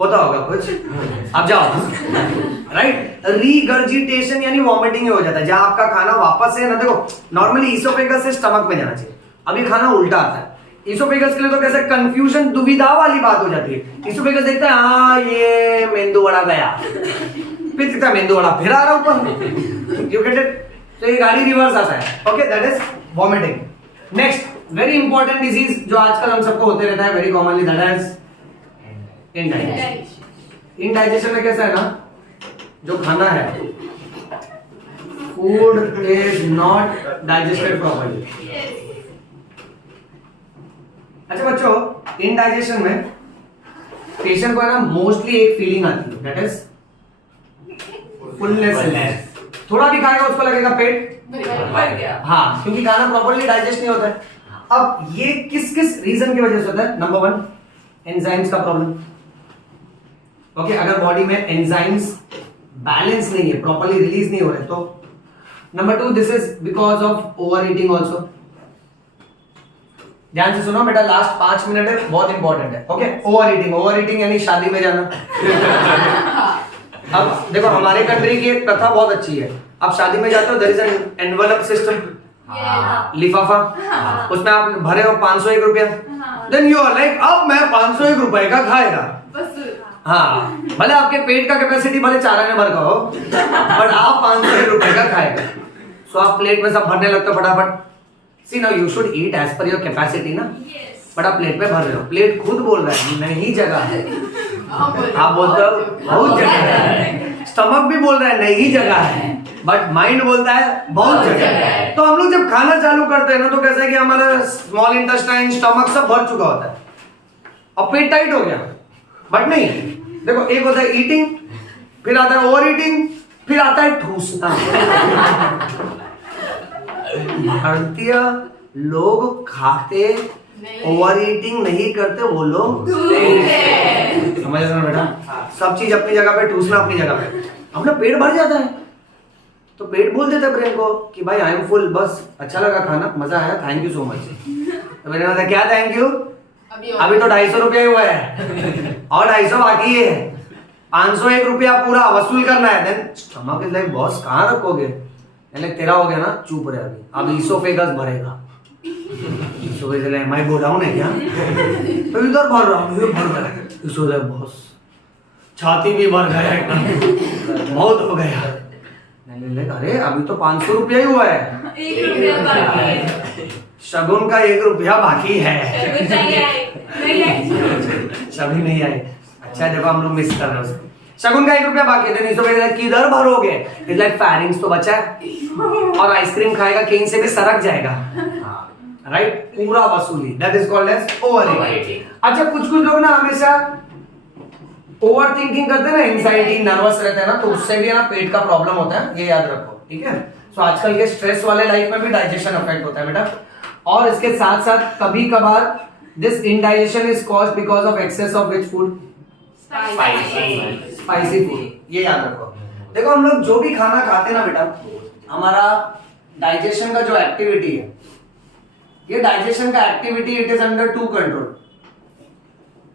होता होगा कुछ, आप जाओ, राइट? रीगर्जिटेशन यानी वॉमिटिंग हो जाता है, जहां आपका खाना वापस से ना, देखो नॉर्मली ईसोफेगस से स्टमक में जाना चाहिए, अभी खाना उल्टा आता है। ईसोफेगस के लिए तो कैसे कंफ्यूजन, दुविधा वाली बात हो जाती है। ईसोफेगस देखता है हाँ ये मेंदू वड़ा गया, फिर दिखता है मेंदू वड़ा फिर आ रहा ऊपर, यू गेट इट? तो ये गाड़ी रिवर्स आता है, okay, that is vomiting. Next very important disease जो आजकल हम सबको होते रहता है very commonly, that is indigestion. Indigestion में कैसा है ना, जो खाना है food is not digested properly. अच्छा बच्चों, इंडाइजेशन में पेशेंट को है ना मोस्टली एक फीलिंग आती है, दैट इज फुलनेस। थोड़ा भी खाएगा उसको लगेगा पेट भर गया। हाँ, क्योंकि खाना प्रॉपर्ली डाइजेस्ट नहीं होता है। अब ये किस किस रीजन की वजह से होता है? नंबर 1, एंजाइम्स का प्रॉब्लम। ओके, अगर बॉडी में एंजाइम्स बैलेंस नहीं है, प्रॉपर्ली रिलीज नहीं हो रहे तो। Number 2, this is because of over eating also. ध्यान से सुनो बेटा, लास्ट 5 मिनट है, बहुत इंपॉर्टेंट है। ओके, ओवर ईटिंग यानी शादी में जाना। अब देखो हमारे कंट्री की एक प्रथा बहुत अच्छी है, आप शादी में जाते हो, there is an envelope system, लिफाफा, उसमें आप भरे हो 501 रुपया, देन यू आर लाइक अब मैं 501 रुपए का खाएगा। हाँ, भले आपके पेट का कैपेसिटी भले 4 आने भर का हो, बट आप 501 रुपए का खाएगा। सो आप प्लेट में सब भरने लगते हो फटाफट। See now you should eat as per your capacity ना, बट आप प्लेट में भर रहे हो, प्लेट खुद बोल रहा है नहीं जगह है, आप बोलते हो बहुत जगह है, स्टमक भी बोल रहा है नहीं जगह है, बट माइंड बोलता है बहुत जगह है। तो हम लोग जब खाना चालू करते हैं ना, तो कैसा है कि हमारा स्मॉल इंटेस्टाइन, स्टमक सब भर चुका होता है और पेट टाइट हो गया, बट नहीं। देखो एक होता है ईटिंग, फिर आता है ओवर ईटिंग, फिर आता है ठूसना। भारतीय लोग खाते, ओवर ईटिंग नहीं करते, वो लोग समझ रहे हो बेटा, सब चीज अपनी जगह पे, ठूसना अपनी जगह पे। अपना पेट भर जाता है तो पेट बोल देता है ब्रेन को कि भाई आई एम फुल, बस अच्छा लगा खाना, मजा आया, थैंक यू सो मच। तो मैंने बोला क्या थैंक यू, अभी तो 250 रुपया ही हुआ है और 250 बाकी है, 501 रुपया पूरा वसूल करना है। Then stomach is like boss कहाँ रखोगे, तेरा हो गया ना, चुप रहे अभी, अब इसोफेगस भरेगा। इसोफेगस मैं गो डाउन है क्या, तो इधर भर रहा हूँ, भर गया इसोफेगस बॉस, छाती भी भर गया एकदम, बहुत हो गया। अरे अभी तो 500 रुपया ही हुआ है, 1 रुपया बाकी है, शगुन का 1 रुपया बाकी है। सभी नहीं आए, अच्छा देखो हम लोग मिस कर रहे हैं उसको। शगुन का 1 रुपया बाकी है, इसको किधर भरोगे, इट्स लाइक फैरिंग्स तो बचा है, और आइसक्रीम खाएगा केन से भी सरक जाएगा, राइट, पूरा वसूली, that is called as over eating. अच्छा कुछ लोग ना हमेशा ओवर थिंकिंग करते हैं ना, एंजाइटी, नर्वस रहते हैं ना, तो उससे भी है ना पेट का प्रॉब्लम होता है, ये याद रखो, ठीक है। सो आजकल के स्ट्रेस वाले लाइफ में भी डाइजेशन अफेक्ट होता है बेटा, और इसके साथ साथ कभी कभार this indigestion is caused because of excess of which food, spicy food, ये याद रखो। देखो हम लोग जो भी खाना खाते हैं ना बेटा, हमारा डाइजेशन का जो एक्टिविटी है, ये डाइजेशन का activity it is under 2 control.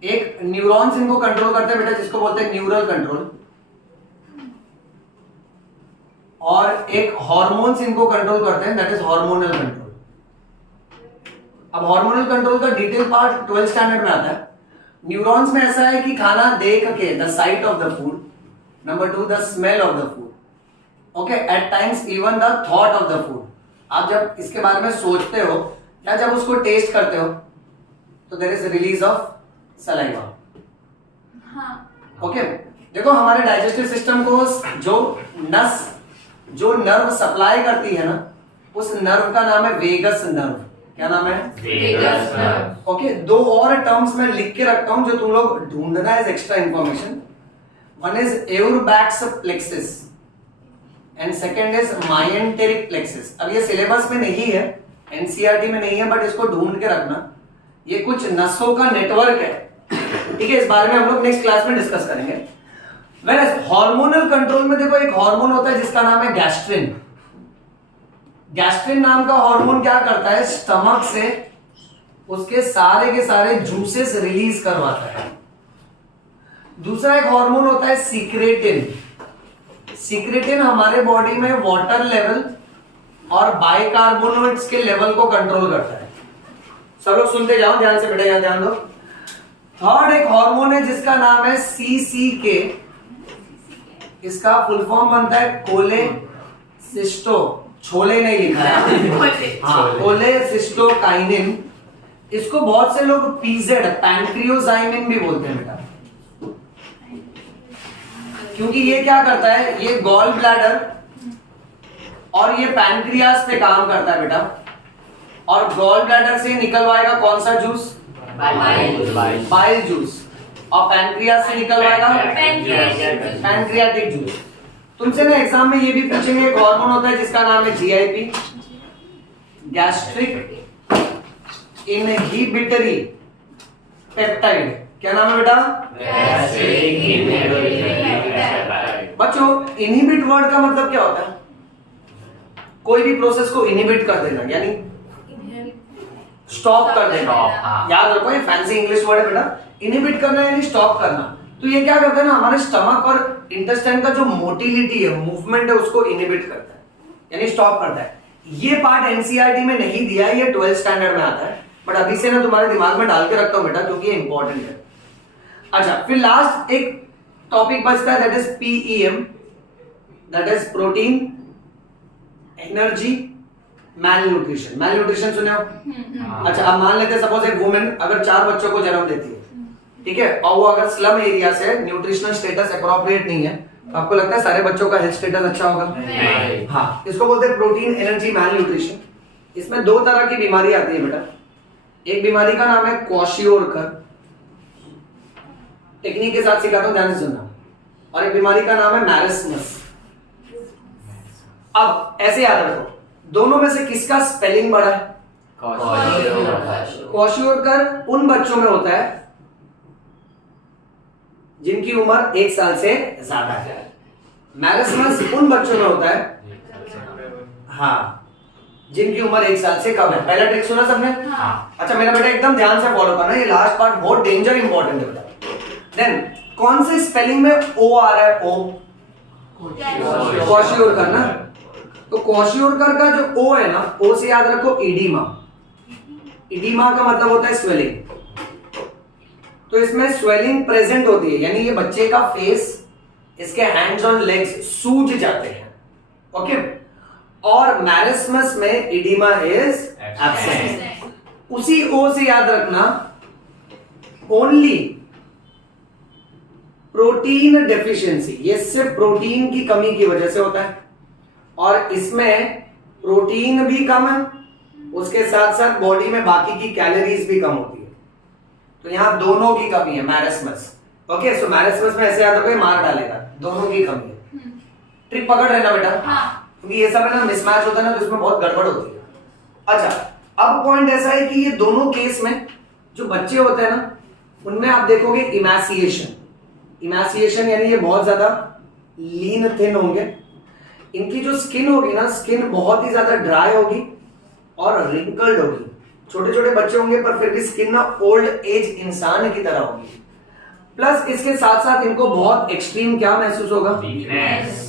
एक न्यूरॉन्स इनको कंट्रोल करते हैं बेटा, जिसको बोलते हैं न्यूरल कंट्रोल, और एक हार्मोन्स इनको कंट्रोल करते हैं, दैट इज हार्मोनल कंट्रोल। अब हार्मोनल कंट्रोल का डिटेल पार्ट 12th स्टैंडर्ड में आता है। न्यूरॉन्स में ऐसा है कि खाना देख के, the sight of the food, number 2 the smell of the food, okay, at times even the thought of the food. आप जब इसके बारे में सोचते हो या जब उसको टेस्ट करते हो, तो there is release of saliva. Okay, देखो हमारे डाइजेस्टिव सिस्टम को जो नर्व सप्लाई करती है ना, उस नर्व का नाम है वेगस नर्व। क्या नाम है? Vagus nerve. ओके, 2 और टर्म्स मैं लिख के रखता हूं जो तुम लोग ढूंढना है extra information. One is Auerbach's plexus and second is myenteric plexus. अब ये सिलेबस में नहीं है, एनसीईआरटी में नहीं है, बट इसको ढूंढ के रखना। ये कुछ नसों का नेटवर्क है, ठीक है, इस बारे में हम लोग नेक्स्ट क्लास में डिस्कस करेंगे। हार्मोनल कंट्रोल में देखो एक हार्मोन होता है जिसका नाम है गैस्ट्रिन। गैस्ट्रिन नाम का हार्मोन क्या करता है, स्टमक से उसके सारे के सारे जूसेस रिलीज करवाता है। दूसरा एक हार्मोन होता है सीक्रेटिन। सीक्रेटिन हमारे बॉडी में वाटर लेवल और बाइकार्बोनेट्स के लेवल को कंट्रोल करता है। सब लोग सुनते जाओ ध्यान से बेटा, यहां ध्यान दो। थर्ड एक हार्मोन है जिसका नाम है CCK। इसका फुल फॉर्म बनता है कोलेसिस्टो, छोले नहीं लिखा है, हाँ, कोलेसिस्टोकाइनिन। इसको बहुत से लोग PZ पैंक्रियोजाइमिन भी बोलते हैं बेटा, क्योंकि ये क्या करता है, ये गॉल ब्लैडर और ये पैंक्रियास पे काम करता है बेटा, और गॉल ब्लैडर से निकलवाएगा कौन सा जूस, बाइल जूस, और पैंक्रियास से निकलवाएगा पैंक्रियाटिक जूस। तुमसे ना एग्जाम में ये भी पूछेंगे, एक हार्मोन होता है जिसका नाम है GIP, गैस्ट्रिक इनहिबिटरी पेप्टाइड। क्या नाम है बेटा? बच्चों, इनहिबिट वर्ड का मतलब क्या होता है? कोई भी प्रोसेस को इनहिबिट कर देना, यानी स्टॉप कर देना। हाँ। याद रखो ये फैंसी इंग्लिश वर्ड है बेटा, इनहिबिट करना यानी स्टॉप करना। तो ये क्या करता है ना, हमारे स्टमक और इंटेस्टाइन का जो मोटिलिटी है, मूवमेंट है, उसको इनहिबिट करता है यानी स्टॉप करता है। ये पार्ट एनसीईआरटी में नहीं दिया है, ये 12th स्टैंडर्ड में आता है, बट अभी से ना तुम्हारे दिमाग में डाल के रखता हूं बेटा क्योंकि ये इंपॉर्टेंट है। अच्छा, फिर लास्ट एक टॉपिक बचता है, that is PEM, that is protein energy malnutrition. Malnutrition सुने हो? अच्छा, अब मान लेते हैं सपोज एक वुमेन अगर 4 बच्चों को जन्म देती है, ठीक है, और वो अगर स्लम एरिया से, न्यूट्रिशनल स्टेटस अप्रोप्रिएट नहीं है, तो आपको लगता है सारे बच्चों का हेल्थ स्टेटस अच्छा होगा? नहीं। हाँ, इसको बोलते हैं प्रोटीन एनर्जी मैल न्यूट्रिशन। इसमें 2 तरह की बीमारी आती है बेटा। एक बीमारी का नाम है क्वाशियोरकर, टेक्निक के साथ सिखाता हूं, ध्यान से सुनना, और एक बीमारी का नाम है मैरिस्मस। अब ऐसे याद रखो, दोनों में से किसका स्पेलिंग बड़ा है? क्वाशियोरकर उन बच्चों में होता है जिनकी उम्र 1 साल से ज्यादा है। मैरिस्मस उन बच्चों में होता है, हाँ, जिनकी उम्र 1 साल से कम है। पहला ट्रिक सुना सबने? हाँ। अच्छा मेरा बेटा एकदम ध्यान से फॉलो करना, ये लास्ट पार्ट बहुत डेंजर इंपॉर्टेंट है। देन कौन से स्पेलिंग में ओ आ रहा है? ओ, क्वाशियोरकर ना, तो क्वाशियोरकर का जो ओ है ना, ओ से याद रखो इडीमा। इडीमा का मतलब होता है स्वेलिंग। तो इसमें स्वेलिंग प्रेजेंट होती है, यानी ये बच्चे का फेस, इसके हैंड्स और लेग्स सूज जाते हैं, ओके। और मैरिस्मस में इडीमा इज एब्सेंट। उसी ओ से याद रखना, ओनली प्रोटीन डेफिशिएंसी, ये सिर्फ प्रोटीन की कमी की वजह से होता है, और इसमें प्रोटीन भी कम है, उसके साथ साथ बॉडी में बाकी की कैलोरीज भी कम होती है, तो यहां दोनों की कमी है मैरिस्मस, ओके। सो मैरिस्मस में ऐसे याद रखो, मार डालेगा, दोनों की कमी है। ट्रिक पकड़ रहे ना बेटा? क्योंकि ये सब है ना मिसमैच होता है ना, तो इसमें बहुत गड़बड़ होती है। अच्छा, अब पॉइंट ऐसा है कि ये दोनों केस में जो बच्चे होते हैं ना, उनमें आप देखोगे इमैसिएशन। इमैसिएशन यानी ये बहुत ज्यादा लीन थिन होंगे, इनकी जो स्किन होगी ना, स्किन बहुत ही ज्यादा ड्राई होगी और रिंकल्ड होगी। छोटे छोटे बच्चे होंगे पर फिर भी स्किन ना ओल्ड एज इंसान की तरह होगी। प्लस इसके साथ साथ इनको बहुत एक्सट्रीम क्या महसूस होगा? वीकनेस।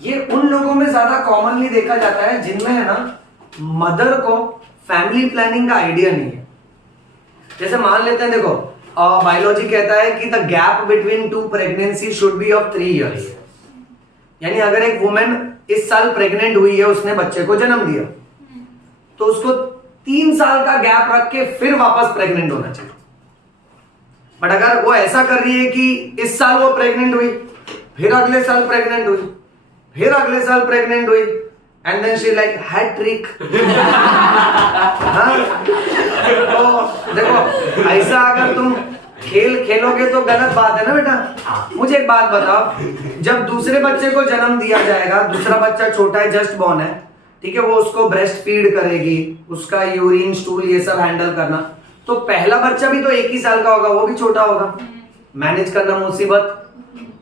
ये उन लोगों में ज्यादा कॉमनली देखा जाता है जिनमें है ना मदर को फैमिली प्लानिंग का आइडिया नहीं है। जैसे मान लेते हैं, देखो बायोलॉजी कहता है कि the gap between 2 pregnancy should be of 3 years. यानी अगर एक वुमेन इस साल प्रेग्नेंट हुई है, उसने बच्चे को जन्म दिया, तो उसको 3 साल का गैप रख के फिर वापस प्रेग्नेंट होना चाहिए। बट अगर वो ऐसा कर रही है कि इस साल वो प्रेग्नेंट हुई, फिर अगले साल प्रेग्नेंट हुई, फिर अगले साल प्रेग्नेंट हुई, and then she like hat trick. हाँ, तो देखो ऐसा अगर तुम खेल खेलोगे तो गलत बात है ना बेटा। मुझे एक बात बताओ, जब दूसरे बच्चे को जन्म दिया जाएगा, दूसरा बच्चा छोटा है, जस्ट बॉर्न है, ठीक है, वो उसको ब्रेस्ट फीड करेगी, उसका यूरिन स्टूल ये सब हैंडल करना, तो पहला बच्चा भी तो 1 ही साल का होगा, वो भी छोटा होगा, मैनेज करना मुसीबत।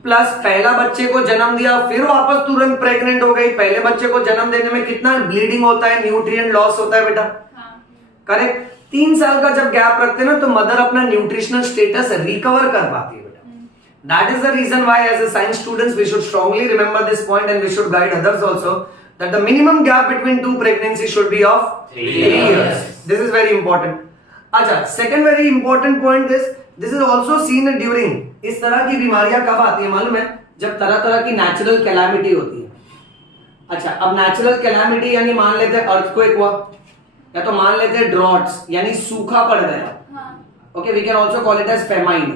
प्लस पहला बच्चे को जन्म दिया, फिर वापस तुरंत प्रेग्नेंट हो गई। पहले बच्चे को जन्म देने में कितना ब्लीडिंग होता है, न्यूट्रिएंट लॉस होता है बेटा, करेक्ट। 3 साल का जब गैप रखते हैं ना, तो मदर अपना न्यूट्रिशनल स्टेटस रिकवर कर पाती है बेटा। That is the reason why as a science students we should strongly remember this point and we should guide others also that the minimum gap between 2 pregnancy should be of 3 years. This is very important. अच्छा, second very important point is this is also seen during, इस तरह की बीमारियां कब आती है मालूम है? जब तरह तरह की नेचुरल कैलामिटी होती है। अच्छा, अब नेचुरल कैलामिटी यानी मान लेते हैं अर्थक्वेक हुआ, या तो मान लेते हैं ड्रॉट्स यानी सूखा पड़ गया, okay, we can also call it as famine.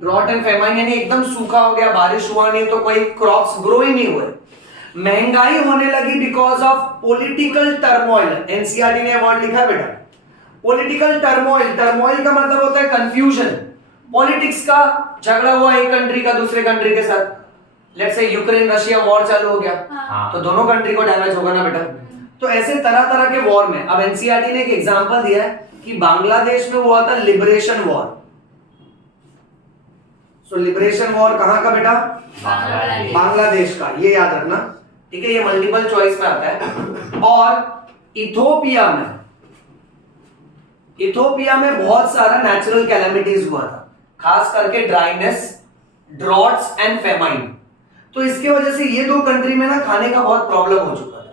Drought and famine यानी एकदम सूखा हो गया, बारिश हुआ नहीं, तो कोई क्रॉप्स ग्रो ही नहीं हुए। महंगाई होने लगी because of political turmoil. NCERT ने वर्ड लिखा बेटा, पॉलिटिकल टर्मोइल। टर्मोइल का मतलब होता है कंफ्यूजन, पॉलिटिक्स का झगड़ा हुआ एक कंट्री का दूसरे कंट्री के साथ, let's say Ukraine Russia war चालू हो गया, तो दोनों कंट्री को डैमेज होगा ना बेटा। तो ऐसे तरह तरह के वॉर में, अब एनसीईआरटी ने एक एग्जांपल दिया है कि बांग्लादेश में हुआ था लिबरेशन वॉर। सो लिबरेशन वॉर कहां का बेटा? बांग्लादेश का, ये याद रखना, ठीक है, ये मल्टीपल चॉइस में आता है। और इथोपिया में इथोपिया में बहुत सारा नेचुरल कैलेमिटीज हुआ था, खास करके ड्राइनेस, ड्रॉट्स एंड फेमाइन। तो इसके वजह से ये दो कंट्री में ना खाने का बहुत प्रॉब्लम हो चुका था।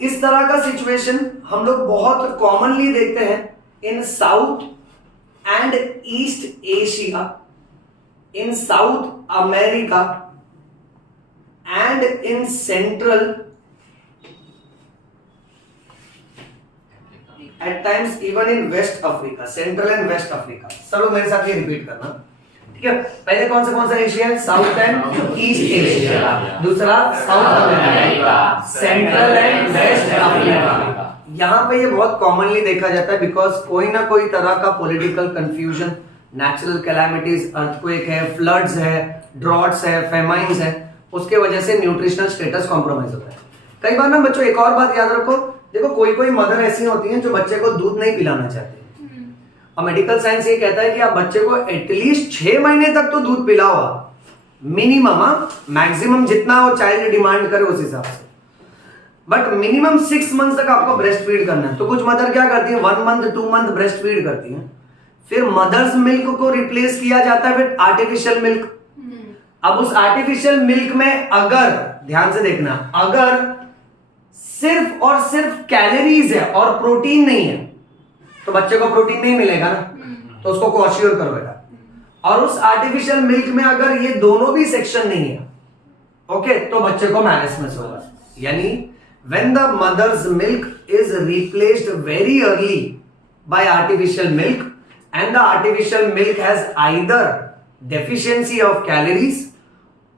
इस तरह का सिचुएशन हम लोग बहुत कॉमनली देखते हैं in South and East Asia, in South America and in Central, at times even in West Africa, Central and West Africa. सब लोग मेरे साथ ये रिपीट करना, ठीक है। पहले कौन सा एशिया है? South and East Asia. दूसरा South America, Central and West Africa. यहाँ पे ये बहुत कॉमनली देखा जाता है बिकॉज कोई ना कोई तरह का political confusion, natural calamities, earthquake है, फ्लड्स है, ड्रॉट्स है, फेमाइन्स है, उसके वजह से न्यूट्रिशनल स्टेटस कॉम्प्रोमाइज होता है। कई बार ना बच्चों एक और बात याद रखो, देखो कोई कोई मदर ऐसी होती हैं जो बच्चे को दूध नहीं पिलाना चाहती, और मेडिकल साइंस ये कहता है कि आप बच्चे को एटलीस्ट 6 महीने तक तो दूध पिलाओ, मिनिमम, मैक्सिमम जितना वो चाइल्ड डिमांड करे उस हिसाब से, बट मिनिमम 6 मंथ तक आपको ब्रेस्ट फीड करना है। तो कुछ मदर क्या करती है, 1 मंथ 2 मंथ ब्रेस्ट फीड करती हैं, फिर मदर्स मिल्क को रिप्लेस किया जाता है विद आर्टिफिशियल मिल्क। अब उस आर्टिफिशियल मिल्क में अगर, ध्यान से देखना, अगर सिर्फ और सिर्फ कैलोरीज है और प्रोटीन नहीं है तो बच्चे को प्रोटीन नहीं मिलेगा ना, तो उसको क्वाश्योर करो बेटा। और उस आर्टिफिशियल मिल्क में अगर ये दोनों भी सेक्शन नहीं है, ओके, तो बच्चे को मैरेस्मस होगा। यानी when the mother's milk is replaced very early by artificial milk and the artificial milk has either deficiency of calories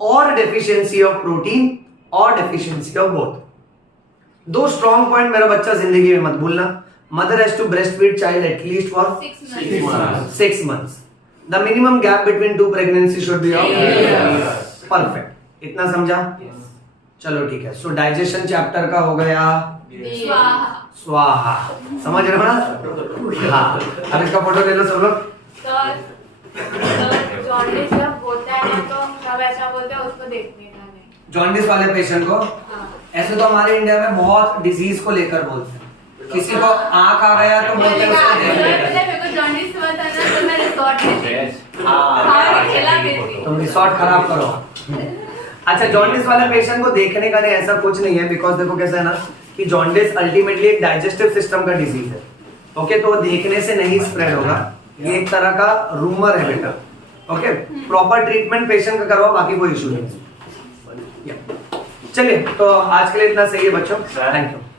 और डेफिशिएंसी ऑफ प्रोटीन और डेफिशिएंसी ऑफ बोथ। दो स्ट्रॉन्ग पॉइंट मेरा बच्चा जिंदगी में मत भूलना, mother has to breast feed child at least for 6 months. The minimum gap between 2 pregnancies should be of perfect. इतना समझा? चलो ठीक है। सो डाइजेशन चैप्टर का हो गया स्वाहा, समझ रहे हो ना? हाँ, अब इसका फोटो ले लो सब लोग। जॉन्डिस जब होता है ना तो सब ऐसा बोलते हैं उसको देखने का नहीं। जॉन्डिस वाले पेशेंट को ऐसे तो हमारे इंडिया में बहुत डिजीज को लेकर बोलते हैं, किसी को आंख आ गया तो बोलते हैं उसको देखने का। जॉन्डिस हुआ था ना तो मैं रिसोर्ट में थी। तुम रिसोर्ट खराब करो। अच्छा, जॉन्डिस वाले पेशेंट को देखने का नहीं, ऐसा कुछ नहीं है, बिकॉज देखो कैसा है ना कि जॉन्डिस अल्टीमेटली एक डाइजेस्टिव सिस्टम का डिजीज है, ओके, तो देखने से नहीं स्प्रेड होगा, ये एक तरह का रूमर है बेटा, ओके। प्रॉपर ट्रीटमेंट पेशेंट का करवाओ, बाकी कोई इशू नहीं। चलिए, तो आज के लिए इतना सही है बच्चों, थैंक यू।